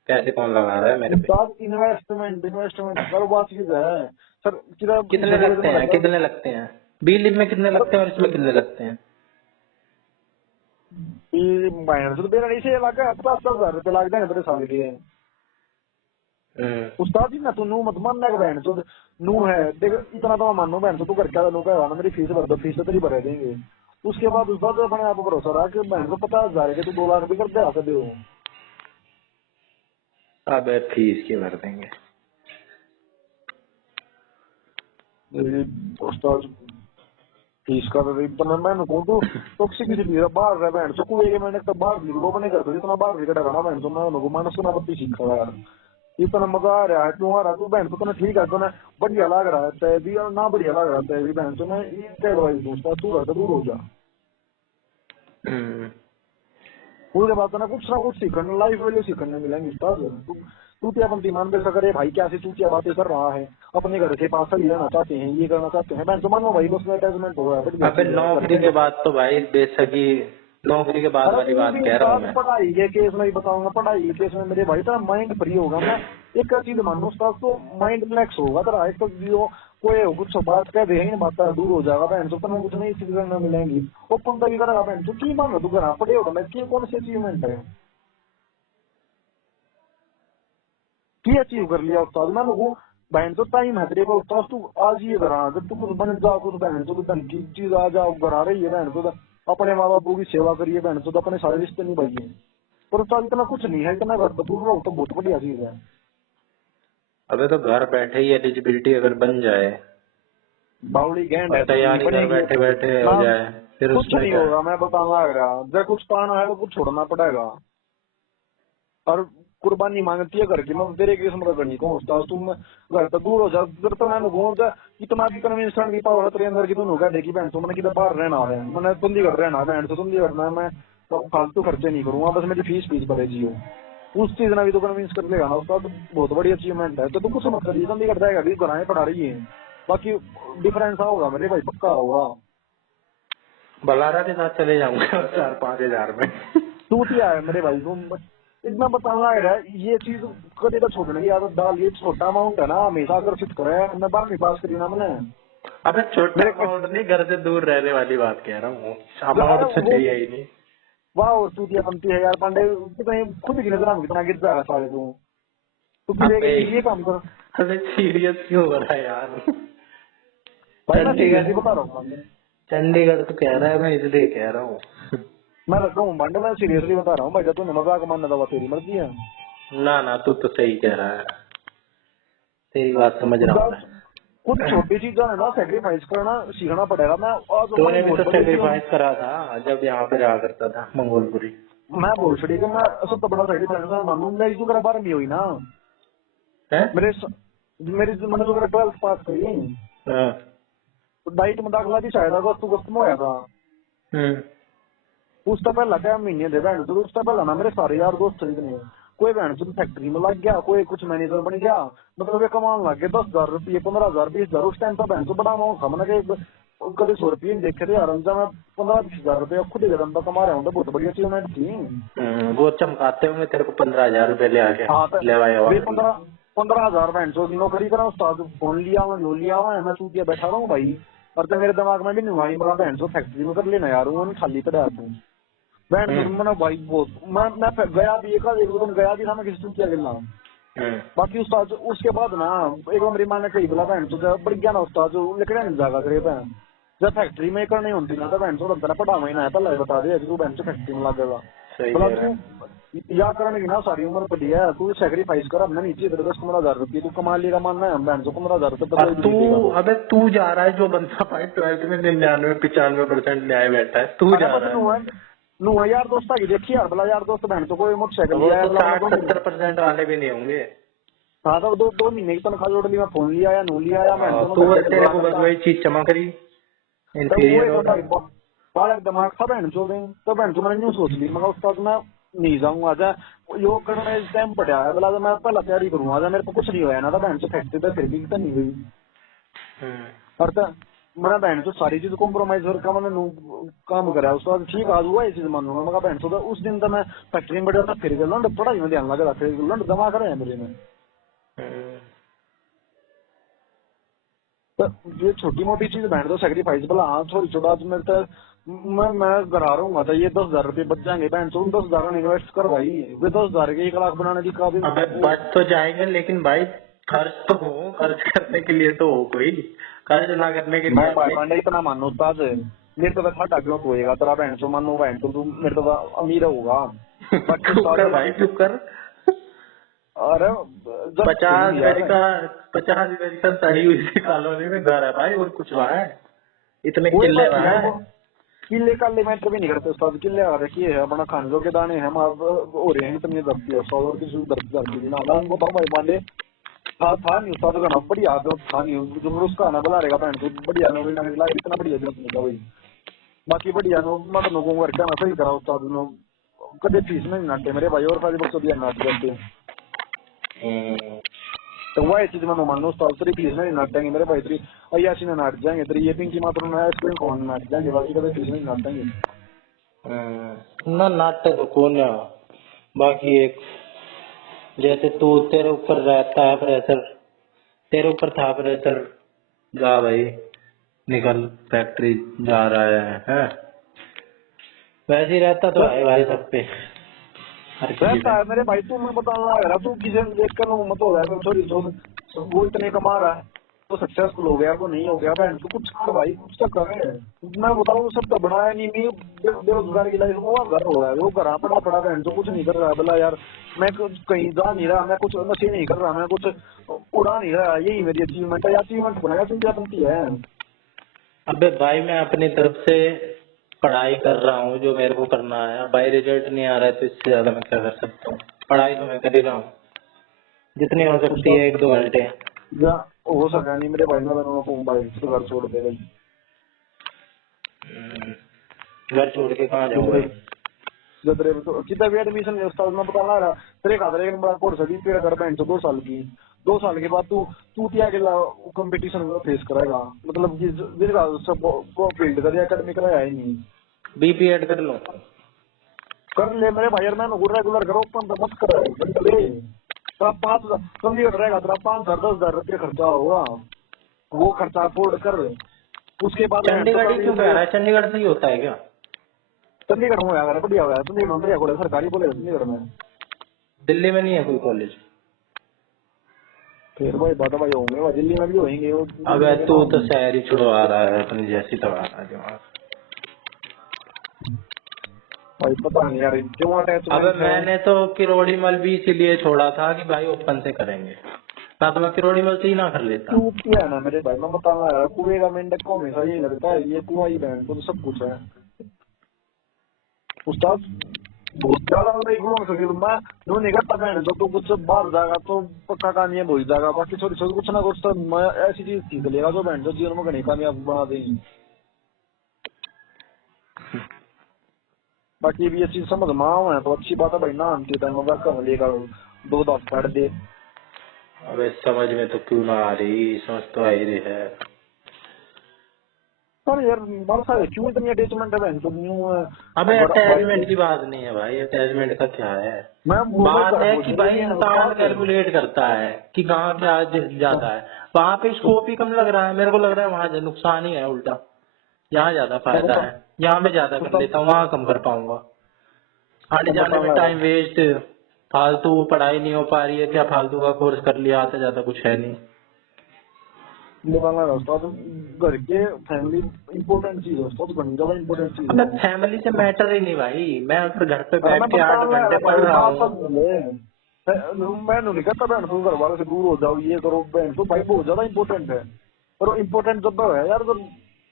पैसे कौन लगा रहा है मेरे पे? इन्वेस्टमेंट करो, बात चीज है सर। कितने लगते हैं बीलिप में, कितने लगते हैं और इसमें कितने लगते हैं? तो मेरा इसे लगा 50,000 रुपये लग जाएंगे तेरे साल के। उस्ताद जी ना तू नू मत मानना है बहन, तो नू है देख इतना तो मानो बहन, तो तू घर क्या लोग है ना, मेरी फीस भर दो, फीस तो तेरी भर देंगे। उसके बाद उस बात अपने आप भरोसा रहा कि बहन को 50,000 के तू 2 लाख भी कर दे सकते हो। अबे फीस की भर देंगे उस्ताद, फीस का तो मैं कहूँ तो किसी बाहर रह बहन, तो कोई मैंने तो बाहर वो बने करते जितना बाहर भी कटा बहन, तो मैं मानस सुना पत्ती सीखा यार, इतना मजा आ रहा है तू आ रहा तू बहन तो ठीक है, तो बढ़िया लग रहा है तय भी और ना बढ़िया लग रहा है भी बहन, तो मैं ये एडवाइस दूंगा तू घर से दूर हो जा। उसके बाद तो ना कुछ सीखने लाइफ वैल्यू सीखने मिलेंगे उस्ताद। तू क्या बनती मान पे सकर भाई क्या सी तू क्या बातें कर रहा है, अपने घर के पास ही रहना चाहते हैं, ये करना चाहते हैं, मैं तो मानो भाई उसमें अटैचमेंट हो रहा है। नौकरी के बाद तो भाई बेसकी नौकरी के बाद वाली बात कह रहा हूँ मैं। पढ़ाई के केस में ही बताऊंगा, पढ़ाई के केस में मेरे भाई तो माइंड फ्री होगा, मैं एक चीज मानो उस्ताद, तो माइंड रिलैक्स होगा तेरा, एक तो जो कोई कुछ बात कह दे ही बात दूर हो जाएगा बहन, तो तुम्हें कुछ नहीं चीजें मिलेंगी, वो पंद्रह भी करेगा बहन, तो की मांग तू करा पड़े होगा, मैं कौन सी अचीवमेंट है की अचीव कर लिया उस्ताद। मैं लोगों बहन तो टाइम है तेरे को उस्ताद, तू आज ये करा, अगर तू कुछ बन जा कुछ बहन तो धन की चीज आ जा करा रही है बहन, तो अपने माँ बापू की सेवा करिए बहन, तो अपने सारे रिश्ते निभाइए, पर उस्ताद इतना कुछ नहीं है, इतना घर दूर रहो तो बहुत बढ़िया चीज है। अबे तो घर बैठे ही एलिजिबिलिटी अगर बन जाए, बावली गैंड है, तैयारी घर बैठे बैठे हो जाए, फिर कुछ नहीं होगा। मैं बताऊंगा जब कुछ पाना है तो कुछ छोड़ना पड़ेगा, और कुर्बानी मांगती है घर की, मैं तेरे किस्म का करनी को उस्ताद, तुम घर तो दूर हो जा, घर तो मैं घूम जा इतना भी कन्विंस की पावर तेरे अंदर की, तू नुका देखी बहन तो मैंने किधर बाहर रहना है, मैंने चंडीगढ़ रहना बहन, तो चंडीगढ़ में मैं फालतू खर्चे नहीं करूंगा, बस मेरी फीस भरेगी हो, उस चीज ने भी तो कन्विंस कर लेगा ना उस्ताद, बहुत बड़ी अचीवमेंट है। तो तू कुछ मत करिए, चंडीगढ़ जाएगा भी बनाए पढ़ा रही है, बाकी डिफरेंस होगा मेरे भाई, पक्का होगा। बलारा के साथ चले जाऊंगा 4-5 हजार में। तू क्या है मेरे भाई, तुम इतना बताना है ये चीज कभी तो छोड़ने की आदत डाल, ये छोटा अमाउंट है ना हमेशा आकर्षित करे, मैं 12वीं पास करी ना मैंने, अबे छोटा अमाउंट नहीं, घर से दूर रहने वाली बात कह रहा हूँ, अमाउंट तो चाहिए ही नहीं। वाह, और चूतिया बनती है यार पांडे, कितने खुद की नजर कितना गिर जाएगा साले तू गिरेगा ये काम कर। अबे सीरियस क्यों हो रहा है यार? भाई मैं सीरियसली बता रहा हूँ पांडे, चंडीगढ़ तो कह रहा है, मैं इसलिए कह रहा हूँ। मैं लग रहा हूँ पांडे, मैं सीरियसली बता रहा हूँ भाई, तूने मजाक मानने दवा तेरी मर्जी है। ना ना, तू तो सही कह रहा है, तेरी बात समझ रहा हूँ मैं। कुछ छोटी चीजों है ना सेक्रीफाइस करना सीखना पड़ेगा। मैं आज तूने भी तो सेक्रीफाइस करा था जब यहाँ पे रहा करता था मंगोलपुरी। मैं बोल छड़ी कि मैं सबसे बड़ा सेक्रीफाइस मानू, मेरी जो मेरा 12वीं हुई ना, है? मेरे मेरी जो मैंने जो मेरा 12th पास करी, हाँ। डाइट में दाखला भी शायद अगस्त में होया था। उससे पहला क्या महीने दे बहन, तो उससे पहला ना मेरे सारे यार दोस्त खरीदने, कोई बहन चुन फैक्ट्री में लग गया, कोई कुछ मैनेजर बन गया, मतलब ये कमान लग गए 10,000 रुपये, 15,000, 20,000। उस टाइम पर बहन तो बड़ा अमाउंट था, मैंने कभी 100 रुपये देखे थे यार, जब मैं 15-20,000 रुपये खुद ही गदम कमा रहा हूँ, तो बहुत बढ़िया अचीवमेंट थी। वो चमकाते होंगे तेरे को 15,000 रुपए ले आके। हाँ तो ले 15,000 बहन चो नौकरी करा, उस्ताद फोन लिया हुआ, लो लिया हुआ है, मैं सूतिया बैठा रहा हूँ भाई। और तो मेरे दिमाग में भी नहीं बड़ा बहन चो फैक्ट्री में कर लेना यार, वो खाली पड़ा हूँ बहन चो। मैंने भाई बहुत मैं गया भी, एक दो दिन गया भी था मैं किसी सूतिया गिरना। बाकी उस्ताद उसके बाद ना एक बार मेरी माँ ने कही बोला बहन चो बढ़ गया ना उस्ताद, लेकर नहीं जाएगा करे बहन, जब फैक्ट्री में करनी होती ना तो बहन चो लगता पढ़ा महीना है पहले बता दे तू बहन चो फैक्ट्री में लगेगा। बोला तू या करने की ना सारी उम्र पड़ी है, तू सेक्रीफाइस कर, अपने नीचे 10-15,000 रुपये तू कमा लेगा, मानना है बहन चो 15,000 रुपये तू। अबे तू जा रहा है, जो बंदा भाई 12th में 99-95% ले आए बैठा है, तू जा रहा है। नो यार दोस्त आगे देखिए यार, बोला यार दोस्त बहन तो कोई मोटरसाइकिल वो लिया तो 60-70% वाले भी नहीं होंगे। हाँ तो दो महीने की तनख्वाह जोड़ ली, मैं फोन लिया या नो लिया या मैं तो तेरे को बस वही चीज चमक रही बालक दिमाग था बहन चो गई, तो बहन चो मैंने न्यू सोच ली, मगर उस्ताद मैं नहीं जाऊंगा, आजा योग करने इस टाइम पड़ा है, बोला मैं पहला तैयारी करूंगा, आजा मेरे को कुछ नहीं होया ना, तो बहन चो फैक्ट्री पे फिर भी तो नहीं हुई। और तो मैंने बहन चो सारी चीज कॉम्प्रोमाइज करके मैंने काम करा, उसके बाद ठीक आज हुआ ये चीज मानूंगा, मगर बहन चो उस दिन तो मैं फैक्ट्री में बैठा था, फिर लंड पढ़ाई में ध्यान लगा, फिर लंड दिमाग रहे मेरे में। तो ये छोटी मोटी चीज बहन तो सेक्रीफाइस बोला, हाँ छोटी छोटा मेरे तो मैं घरा रहूंगा तो ये 10,000 रुपये बच जाएंगे बहन चो, 10,000 इन्वेस्ट कर भाई, वे 10,000 के 1 लाख बनाने की काबिल बच तो जाएंगे, लेकिन भाई खर्च तो हो, खर्च करने के लिए तो हो, कोई खर्च ना करने के लिए। मैं पांडे इतना मानो उस्ताद, मेरे तो घाटा क्यों होएगा तेरा बहन चो, मानो बहन तो तू मेरे तो अमीर होगा भाई चुप कर। अरे 50 अमेरिका सही हुई कॉलोनी में घर है भाई, और कुछ वहाँ है इतने किले वहाँ है। किले काले मैटर भी नहीं करते उस्ताद, किले आ रखे है अपना खाने के दाने हम हो रहे हैं, इतनी दर्द है 100 और किसी दर्द करती ना उनको भाई पांडे था नहीं उस्ताद का ना बढ़िया था नहीं, जो उसका ना बुला रहेगा बहन को बढ़िया ना इतना बढ़िया दिन भाई। बाकी बढ़िया नो मत नो को करके ना सही करा उस्ताद नो, कदे फीस में नाटे मेरे भाई, और सारी बच्चों दिया नाट करते तो वह चीज मैं मानो उस्ताद तेरी फीस में नाटेंगे मेरे भाई, तेरी अयाशी ने नाट जाएंगे, तेरी ये पिंकी मात्र ना स्कूल कौन नाट जाएंगे, बाकी कदे फीस में नाटेंगे ना नाटक कौन है। बाकी एक जैसे तू तेरे ऊपर रहता है प्रेशर, तेरे ऊपर था प्रेशर, जा भाई निकल फैक्ट्री जा रहा है वैसे ही रहता तो है भाई सब पे रहता है मेरे भाई। तू मैं बताना लगा रहा, तू किसी देख कर मत हो गया छोरी वो इतने कमा रहा है तो सक्सेसफुल हो गया, वो नहीं हो गया बहन तो कुछ कर भाई, कुछ तो कर। मैं बताऊँ सब तो बड़ा है नहीं, बेरोजगार की लाइफ वो घर हो रहा है, वो घर पड़ा बहन तो कुछ नहीं कर रहा है, बोला यार मैं कहीं जा नहीं रहा, मैं कुछ नशे नहीं कर रहा, मैं कुछ उड़ा नहीं रहा, यही मेरी अचीवमेंट है, अचीवमेंट बनाया तुम क्या बनती है। अबे भाई मैं अपनी तरफ से पढ़ाई कर रहा हूँ जो मेरे को करना है, भाई रिजल्ट नहीं आ रहा है तो इससे ज्यादा मैं क्या कर सकता हूँ, पढ़ाई तो मैं कर ही रहा हूँ जितनी हो सकती है 1-2 घंटे। हो सका नहीं मेरे भाई में भाई घर छोड़ दे भाई, घर छोड़ के कहाँ जाऊंगा जदरे कितना भी एडमिशन उस्ताद में पता लगा तेरे खातर एक बड़ा कोर्स है तेरा घर बहन 2 साल की, 2 साल के बाद तू क्या कंपटीशन फेस करेगा, मतलब कि जिसका फील्ड कर एकेडमी कराया ही नहीं। बीपी ऐड कर लो, कर ले मेरे भाई, मैं रेगुलर करो ओपन तो मत कर ले, तेरा 5 कम रहेगा, तेरा 5,000 10,000 रुपये खर्चा होगा। वो खर्चा अफोर्ड कर रहे, उसके बाद चंडीगढ़ ही क्यों कह रहा है? चंडीगढ़ से ही होता है क्या? चंडीगढ़ में अगर बढ़िया हुआ, चंडीगढ़ में बढ़िया कॉलेज, सरकारी कॉलेज चंडीगढ़ में। दिल्ली में नहीं है कोई कॉलेज? फिर भाई बात भाई होंगे, वो दिल्ली में भी होंगे। अब तू तो शहर ही छुड़वा रहा है अपनी जैसी, तो आ रहा है दिमाग। भाई पता नहीं यार क्यों अटैचमेंट अब है। मैंने तो किरोड़ी मल भी इसीलिए छोड़ा था कि भाई ओपन से करेंगे, ना तो मैं किरोड़ी मल से ही ना कर लेता। तू क्या है ना मेरे भाई, मैं बता रहा यार, कुएं का मेंढक को हमेशा ये लगता है ये कुआं ही बहन तो सब कुछ है। उस्ताद बहुत ज्यादा नहीं घूम सके, मैं जो नहीं करता बहन तो कुछ बाहर जाएगा तो पक्का कामयाब हो जाएगा, बाकी छोटी छोटी कुछ ना कुछ तो मैं ऐसी चीज सीख लेगा जो बहन जो जीवन में घनी कामयाब बना देगी। बाकी भी ये चीज समझ में आओ है तो अच्छी बात है भाई ना, अंतिम टाइम में कर लेगा 2 10 पढ़ दे। अबे समझ में तो क्यों ना आ रही, समझ तो आ ही रही है। पर यार बरसा है क्यों इतनी अटैचमेंट है बहन तो न्यू। अबे अटैचमेंट की बात नहीं है भाई, अटैचमेंट का क्या है, बात है कि भाई इंसान कैलकुलेट करता है कि कहाँ क्या ज्यादा है। वहाँ पे स्कोप ही कम लग रहा है, मेरे को लग रहा है वहाँ नुकसान ही है उल्टा, यहाँ ज्यादा फायदा है। यहाँ मैं ज्यादा कर लेता हूँ, वहाँ कम कर पाऊंगा। आने जाने में टाइम वेस्ट, फालतू पढ़ाई नहीं हो पा रही है, क्या फालतू का कोर्स कर लिया, आते ज्यादा कुछ है नहीं। घर के फैमिली इम्पोर्टेंट चीज है, बहुत ज्यादा इम्पोर्टेंट चीज मैं है। फैमिली से मैटर ही नहीं भाई, मैं फिर घर पे बैठ के 8 घंटे पढ़ रहा हूँ। मैं नहीं कहता बहन तुम घर वालों से दूर हो जाओ ये करो, बहन तो भाई बहुत ज्यादा इम्पोर्टेंट है। पर इम्पोर्टेंट जब है यार जब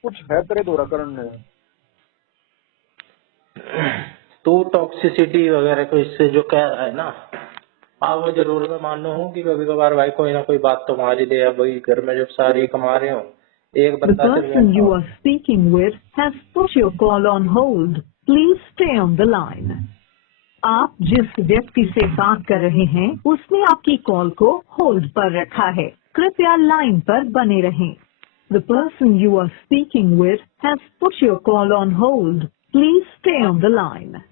कुछ है तेरे द्वारा करने। तो टॉक्सिसिटी वगैरह को इससे जो कह रहा है ना, हाँ वो जरूर मैं मान हूँ कि कभी कभार भाई कोई ना कोई बात तो मार ही दे। अब भाई घर में जब सारे कमा रहे हो, एक The बंदा सिर्फ person you are speaking with has put your call on hold. Please stay on the line. आप जिस व्यक्ति से बात कर रहे हैं उसने आपकी कॉल को होल्ड पर रखा है, कृपया लाइन पर बने रहें। The person you are speaking with has put your call on hold. Please stay on the line.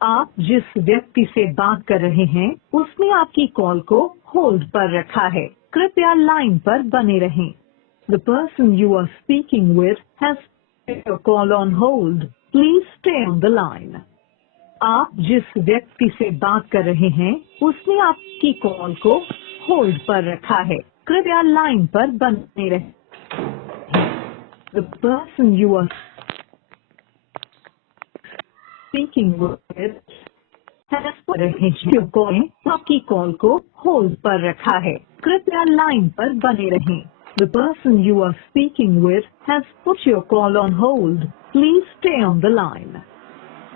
आप जिस व्यक्ति से बात कर रहे हैं उसने आपकी कॉल को होल्ड पर रखा है, कृपया लाइन पर बने रहें। The person you are speaking with has put your call on hold. Please stay on the line. आप जिस व्यक्ति से बात कर रहे हैं उसने आपकी कॉल को होल्ड पर रखा है, कृपया लाइन पर बने रहें। The person you are speaking with has put your call, आपकी कॉल को होल्ड पर रखा है, कृपया लाइन पर बने रहें। The person you are speaking with has put your call on hold. Please stay on the line.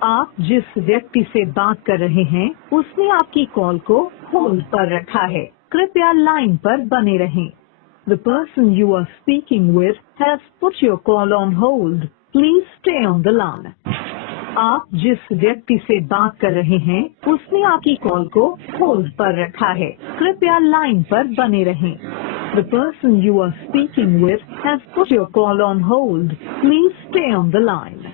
आप जिस व्यक्ति से बात कर रहे हैं उसने आपकी कॉल को होल्ड पर रखा है, कृपया लाइन पर बने रहें। The person you are speaking with has put your call on hold. Please stay on the line. आप जिस व्यक्ति से बात कर रहे हैं उसने आपकी कॉल को होल्ड पर रखा है, कृपया लाइन पर बने रहें। The person you are speaking with has put your call on hold. Please stay on the line.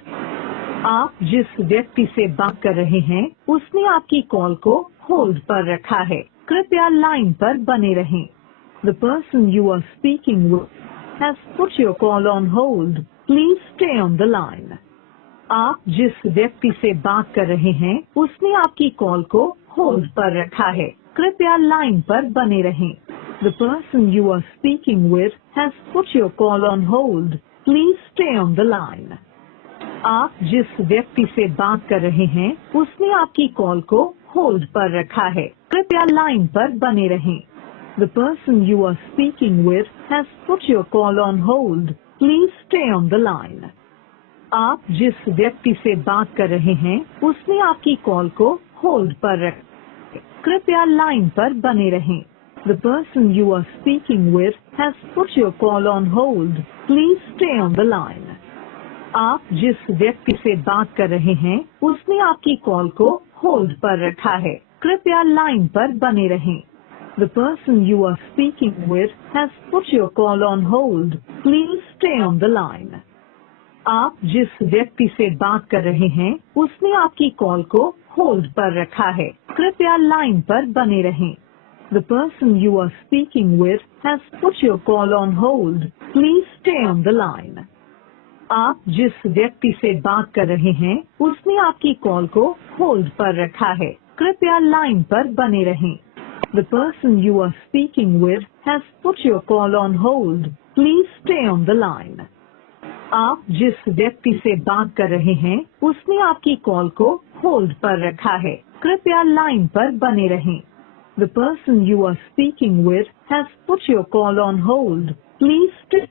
आप जिस व्यक्ति से बात कर रहे हैं उसने आपकी कॉल को होल्ड पर रखा है, कृपया लाइन पर बने रहें। The person you are speaking with has put your call on hold. Please stay on the line. आप जिस व्यक्ति से बात कर रहे हैं उसने आपकी कॉल को होल्ड पर रखा है, कृपया लाइन पर बने रहें। The person you are speaking with has put your call on hold. Please stay on the line. आप जिस व्यक्ति से बात कर रहे हैं उसने आपकी कॉल को होल्ड पर रखा है, कृपया लाइन पर बने रहें। The person you are speaking with has put your call on hold. Please stay on the line. आप जिस व्यक्ति से बात कर रहे हैं उसने आपकी कॉल को होल्ड पर रखा, कृपया लाइन पर बने रहें। The person you are speaking with has put your call on hold. Please stay on the line. आप जिस व्यक्ति से बात कर रहे हैं उसने आपकी कॉल को होल्ड पर रखा है, कृपया लाइन पर बने रहें। The person you are speaking with has put your call on hold. Please stay on the line. आप जिस व्यक्ति से बात कर रहे हैं उसने आपकी कॉल को होल्ड पर रखा है, कृपया लाइन पर बने रहें। The person you are speaking with has put your call on hold. Please stay on the line. आप जिस व्यक्ति से बात कर रहे हैं उसने आपकी कॉल को होल्ड पर रखा है। कृपया लाइन पर बने रहें। The person you are speaking with has put your call on hold. Please stay on the line. आप जिस व्यक्ति से बात कर रहे हैं उसने आपकी कॉल को होल्ड पर रखा है। कृपया लाइन पर बने रहें। The person you are speaking with has put your call on hold. Please stay.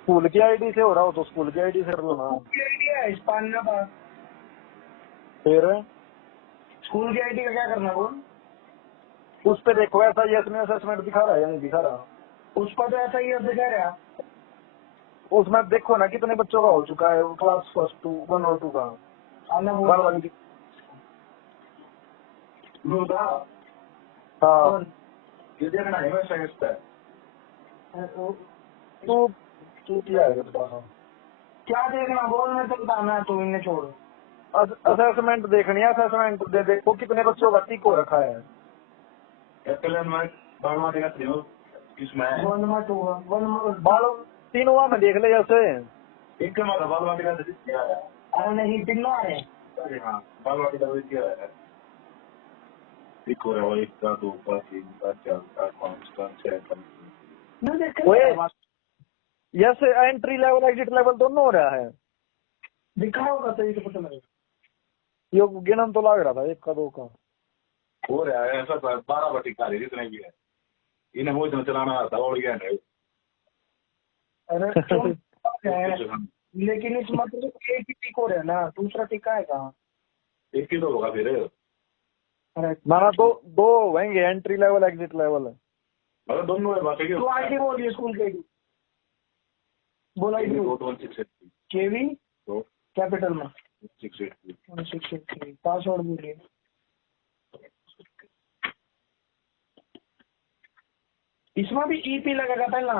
School की आईडी से हो रहा हो तो स्कूल की आईडी से कर लो ना। है इस पालना का फिर स्कूल की आईडी का क्या करना वो? उस पे देखो ऐसा यस में असेसमेंट दिखा रहा है या नहीं दिखा रहा? उस पर तो ऐसा ही है दिखा रहा। उसमें देखो ना कितने बच्चों का हो चुका है क्लास फर्स्ट 2 1 और 2 का। आना बार बार हाँ तू क्या है क्या देखना बोल में चलता मैं तो इन्हें छोड़। असेसमेंट देखनी है। असेसमेंट दे देखो कितने बच्चों का टिक हो रखा है। बाल तीनों में देख ले जैसे अरे नहीं तीनों आ रहे yes entry level exit level दोनों हो रहा है। दिखा होगा सही तो पता लगेगा। ये गिनन तो लग रहा था 1 का 2 का हो रहा है ऐसा 12 बटी खा रही जितने भी है इन्हें वो इतना चलाना आता और क्या है। अरे क्यों है? लेकिन इस मतलब एक ही टिक हो रहा है ना दूसरा टिका है कहाँ? एक ही तो होगा फिर। अरे ना दो होंगे एंट्री लेवल एग्जिट लेवल। मतलब दोनों है बाकी तो आईडी बोलिए स्कूल की आईडी बोल आईडी केवी कैपिटल में 683 पासवर्ड बोलिए। इसमें भी ईपी लगेगा पहला।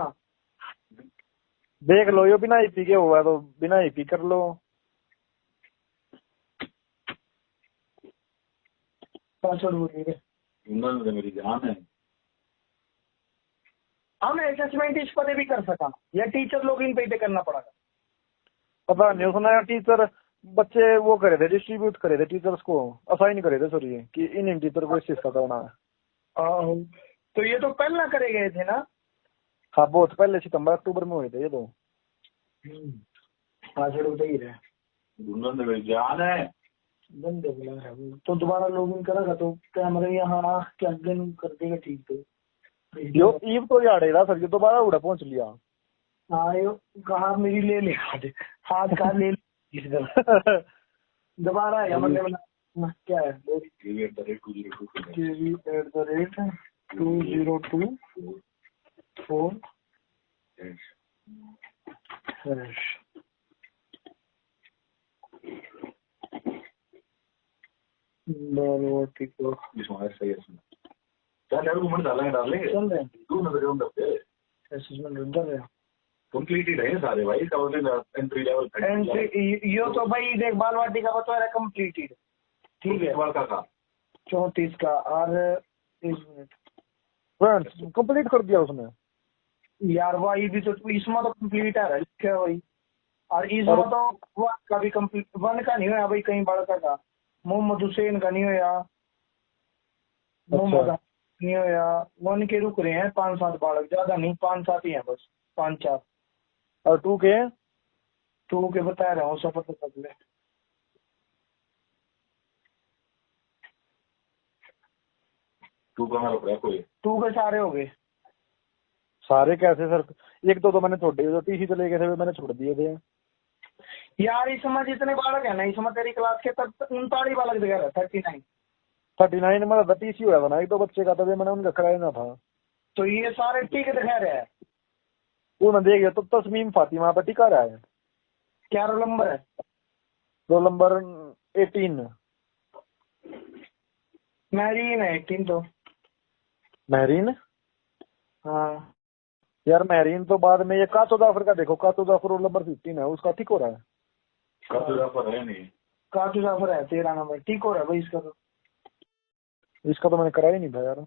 देख लो यो बिना ईपी के हुआ तो बिना ईपी कर लो। पासवर्ड बोलिए। मेरी जान है हम असेसमेंट इस पर भी कर सका या टीचर लॉगिन पे करना पड़ेगा? पता नहीं उसने टीचर बच्चे वो करे थे डिस्ट्रीब्यूट करे थे टीचर्स को असाइन करे थे सॉरी कि इन टीचर को इस चीज का करना है। तो ये तो पहला करे गए थे ना? हाँ बहुत पहले सितंबर अक्टूबर में हुए थे ये तो। पासवर्ड बताइए रहे मेरी जान है बंदे बुला रहा है तो दोबारा लॉगिन करेगा तो कैमरा यहाँ क्या दिन कर देगा ठीक तो यो ईव तो याडेगा सर ये दोबारा उड़ा पहुंच लिया। हाँ यो कहा मेरी ले ले हाथ का ले ले दोबारा है मतलब क्या है KV@202 डालेंगे चल रहे हैं तू असेसमेंट कंप्लीटेड है सारे भाई एंट्री लेवल एंट्री यो तो भाई देख बालवाटी का बता रहा कंप्लीटेड ठीक है। का 34 का और 30 मिनट कंप्लीट कर दिया उसने यार वही भी तो इसमें तो कंप्लीट है लिखा है भाई और इसमें तो वो का भी कंप्लीट 1 का नहीं हुआ भाई कहीं बड़ा का मोहम्मद हुसैन का नहीं हुआ मोहम्मद नहीं हुआ 1 के रुक रहे हैं 5-7 बालक ज्यादा नहीं 5-7 ही है बस 5-4 और 2 के बता रहा हूँ सफर तो ले 2 का हमारा कोई 2 के सारे हो गए। सारे कैसे सर 1-2 तो मैंने छोड़ दिए जो टीसी चले गए थे मैंने छोड़ दिए थे यार इस समय जितने बालक है ना इस समय तेरी क्लास के तक 39 बालक दिखा रहा 39 मतलब टीसी हुआ था ना 1-2 बच्चे का तभी मैंने उनका कराया ना था तो ये सारे टिक दिखा रहे हैं। वो मैं देख गया तो तस्मीम फातिमा पर टिका रहा है। क्या रोल नंबर है? रोल नंबर 18 मैरीन है 18 तो महरीन। हाँ यार महरीन तो बाद में ये कातो जाफर का देखो कातो जाफर रोल नंबर 15 है उसका ठीक हो रहा है। कातू जाफर है नहीं कातू जाफर है 13 नंबर ठीक हो रहा है भाई इसका तो इसका तो मैंने करा ही नहीं था यार।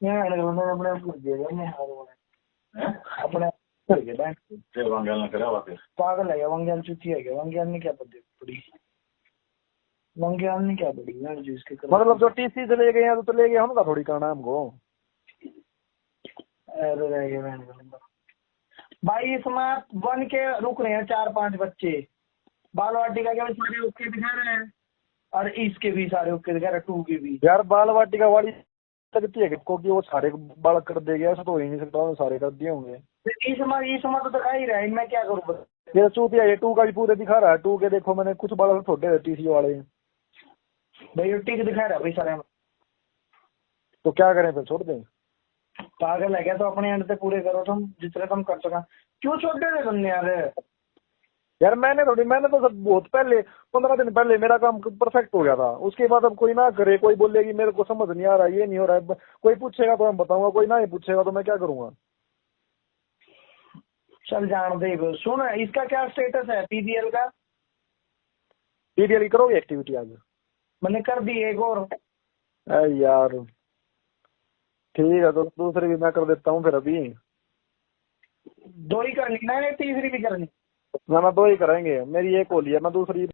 अपने आप लग गया मैं अपने आप लग गया बैंक फिर वंगल ने करा हुआ फिर पागल है वंग्याल चुती है वंग्याल ने क्या पड़ी वंग्याल ने क्या पड़ी यार जी इसके मतलब जो टीसी से ले गए हैं तो ले गए उनका थोड़ी करना है हमको। अरे रह गए भाई इसमें वन के रुक रहे हैं 4-5 बच्चे बालवाटिका के भी सारे ओके दिखा रहे हैं और इसके भी सारे ओके दिखा रहे 2 के भी। यार बाल वाटिका वाली सकती है क्योंकि वो सारे बाल कर देगा, ऐसा तो हो ही नहीं सकता, सारे कर दिए होंगे। इसमें तो दिखा ही रहा है मैं क्या करूँ। ये चूतिया ये 2 का भी पूरे दिखा रहा है। 2 के देखो मैंने कुछ बाल छोटे थे टीसी वाले। भाई टिक दिखा रहा है भाई सारे में। तो क्या करें फिर, छोड़ दें? पागल है क्या? तो अपने एंड से पूरे करो तुम जितने तुम कर सका। क्यों छोटे थे तुमने यार? यार मैंने तो सब बहुत पहले 15 दिन पहले मेरा काम परफेक्ट हो गया था। उसके बाद अब कोई ना करे, कोई बोले कि मेरे को समझ नहीं आ रहा, ये नहीं हो रहा है, कोई पूछेगा तो मैं बताऊंगा, कोई ना ही पूछेगा तो मैं क्या करूंगा। चल जान दे। सुन इसका क्या स्टेटस है पीबीएल का? पीडीएल की करोगे एक्टिविटी आज? मैंने कर दी एक और। यार ठीक है, तो दूसरी भी मैं कर देता हूँ फिर। अभी 2 ही करनी ना, तीसरी भी करनी? ना 2 ही करेंगे। मेरी एक होली है, मैं दूसरी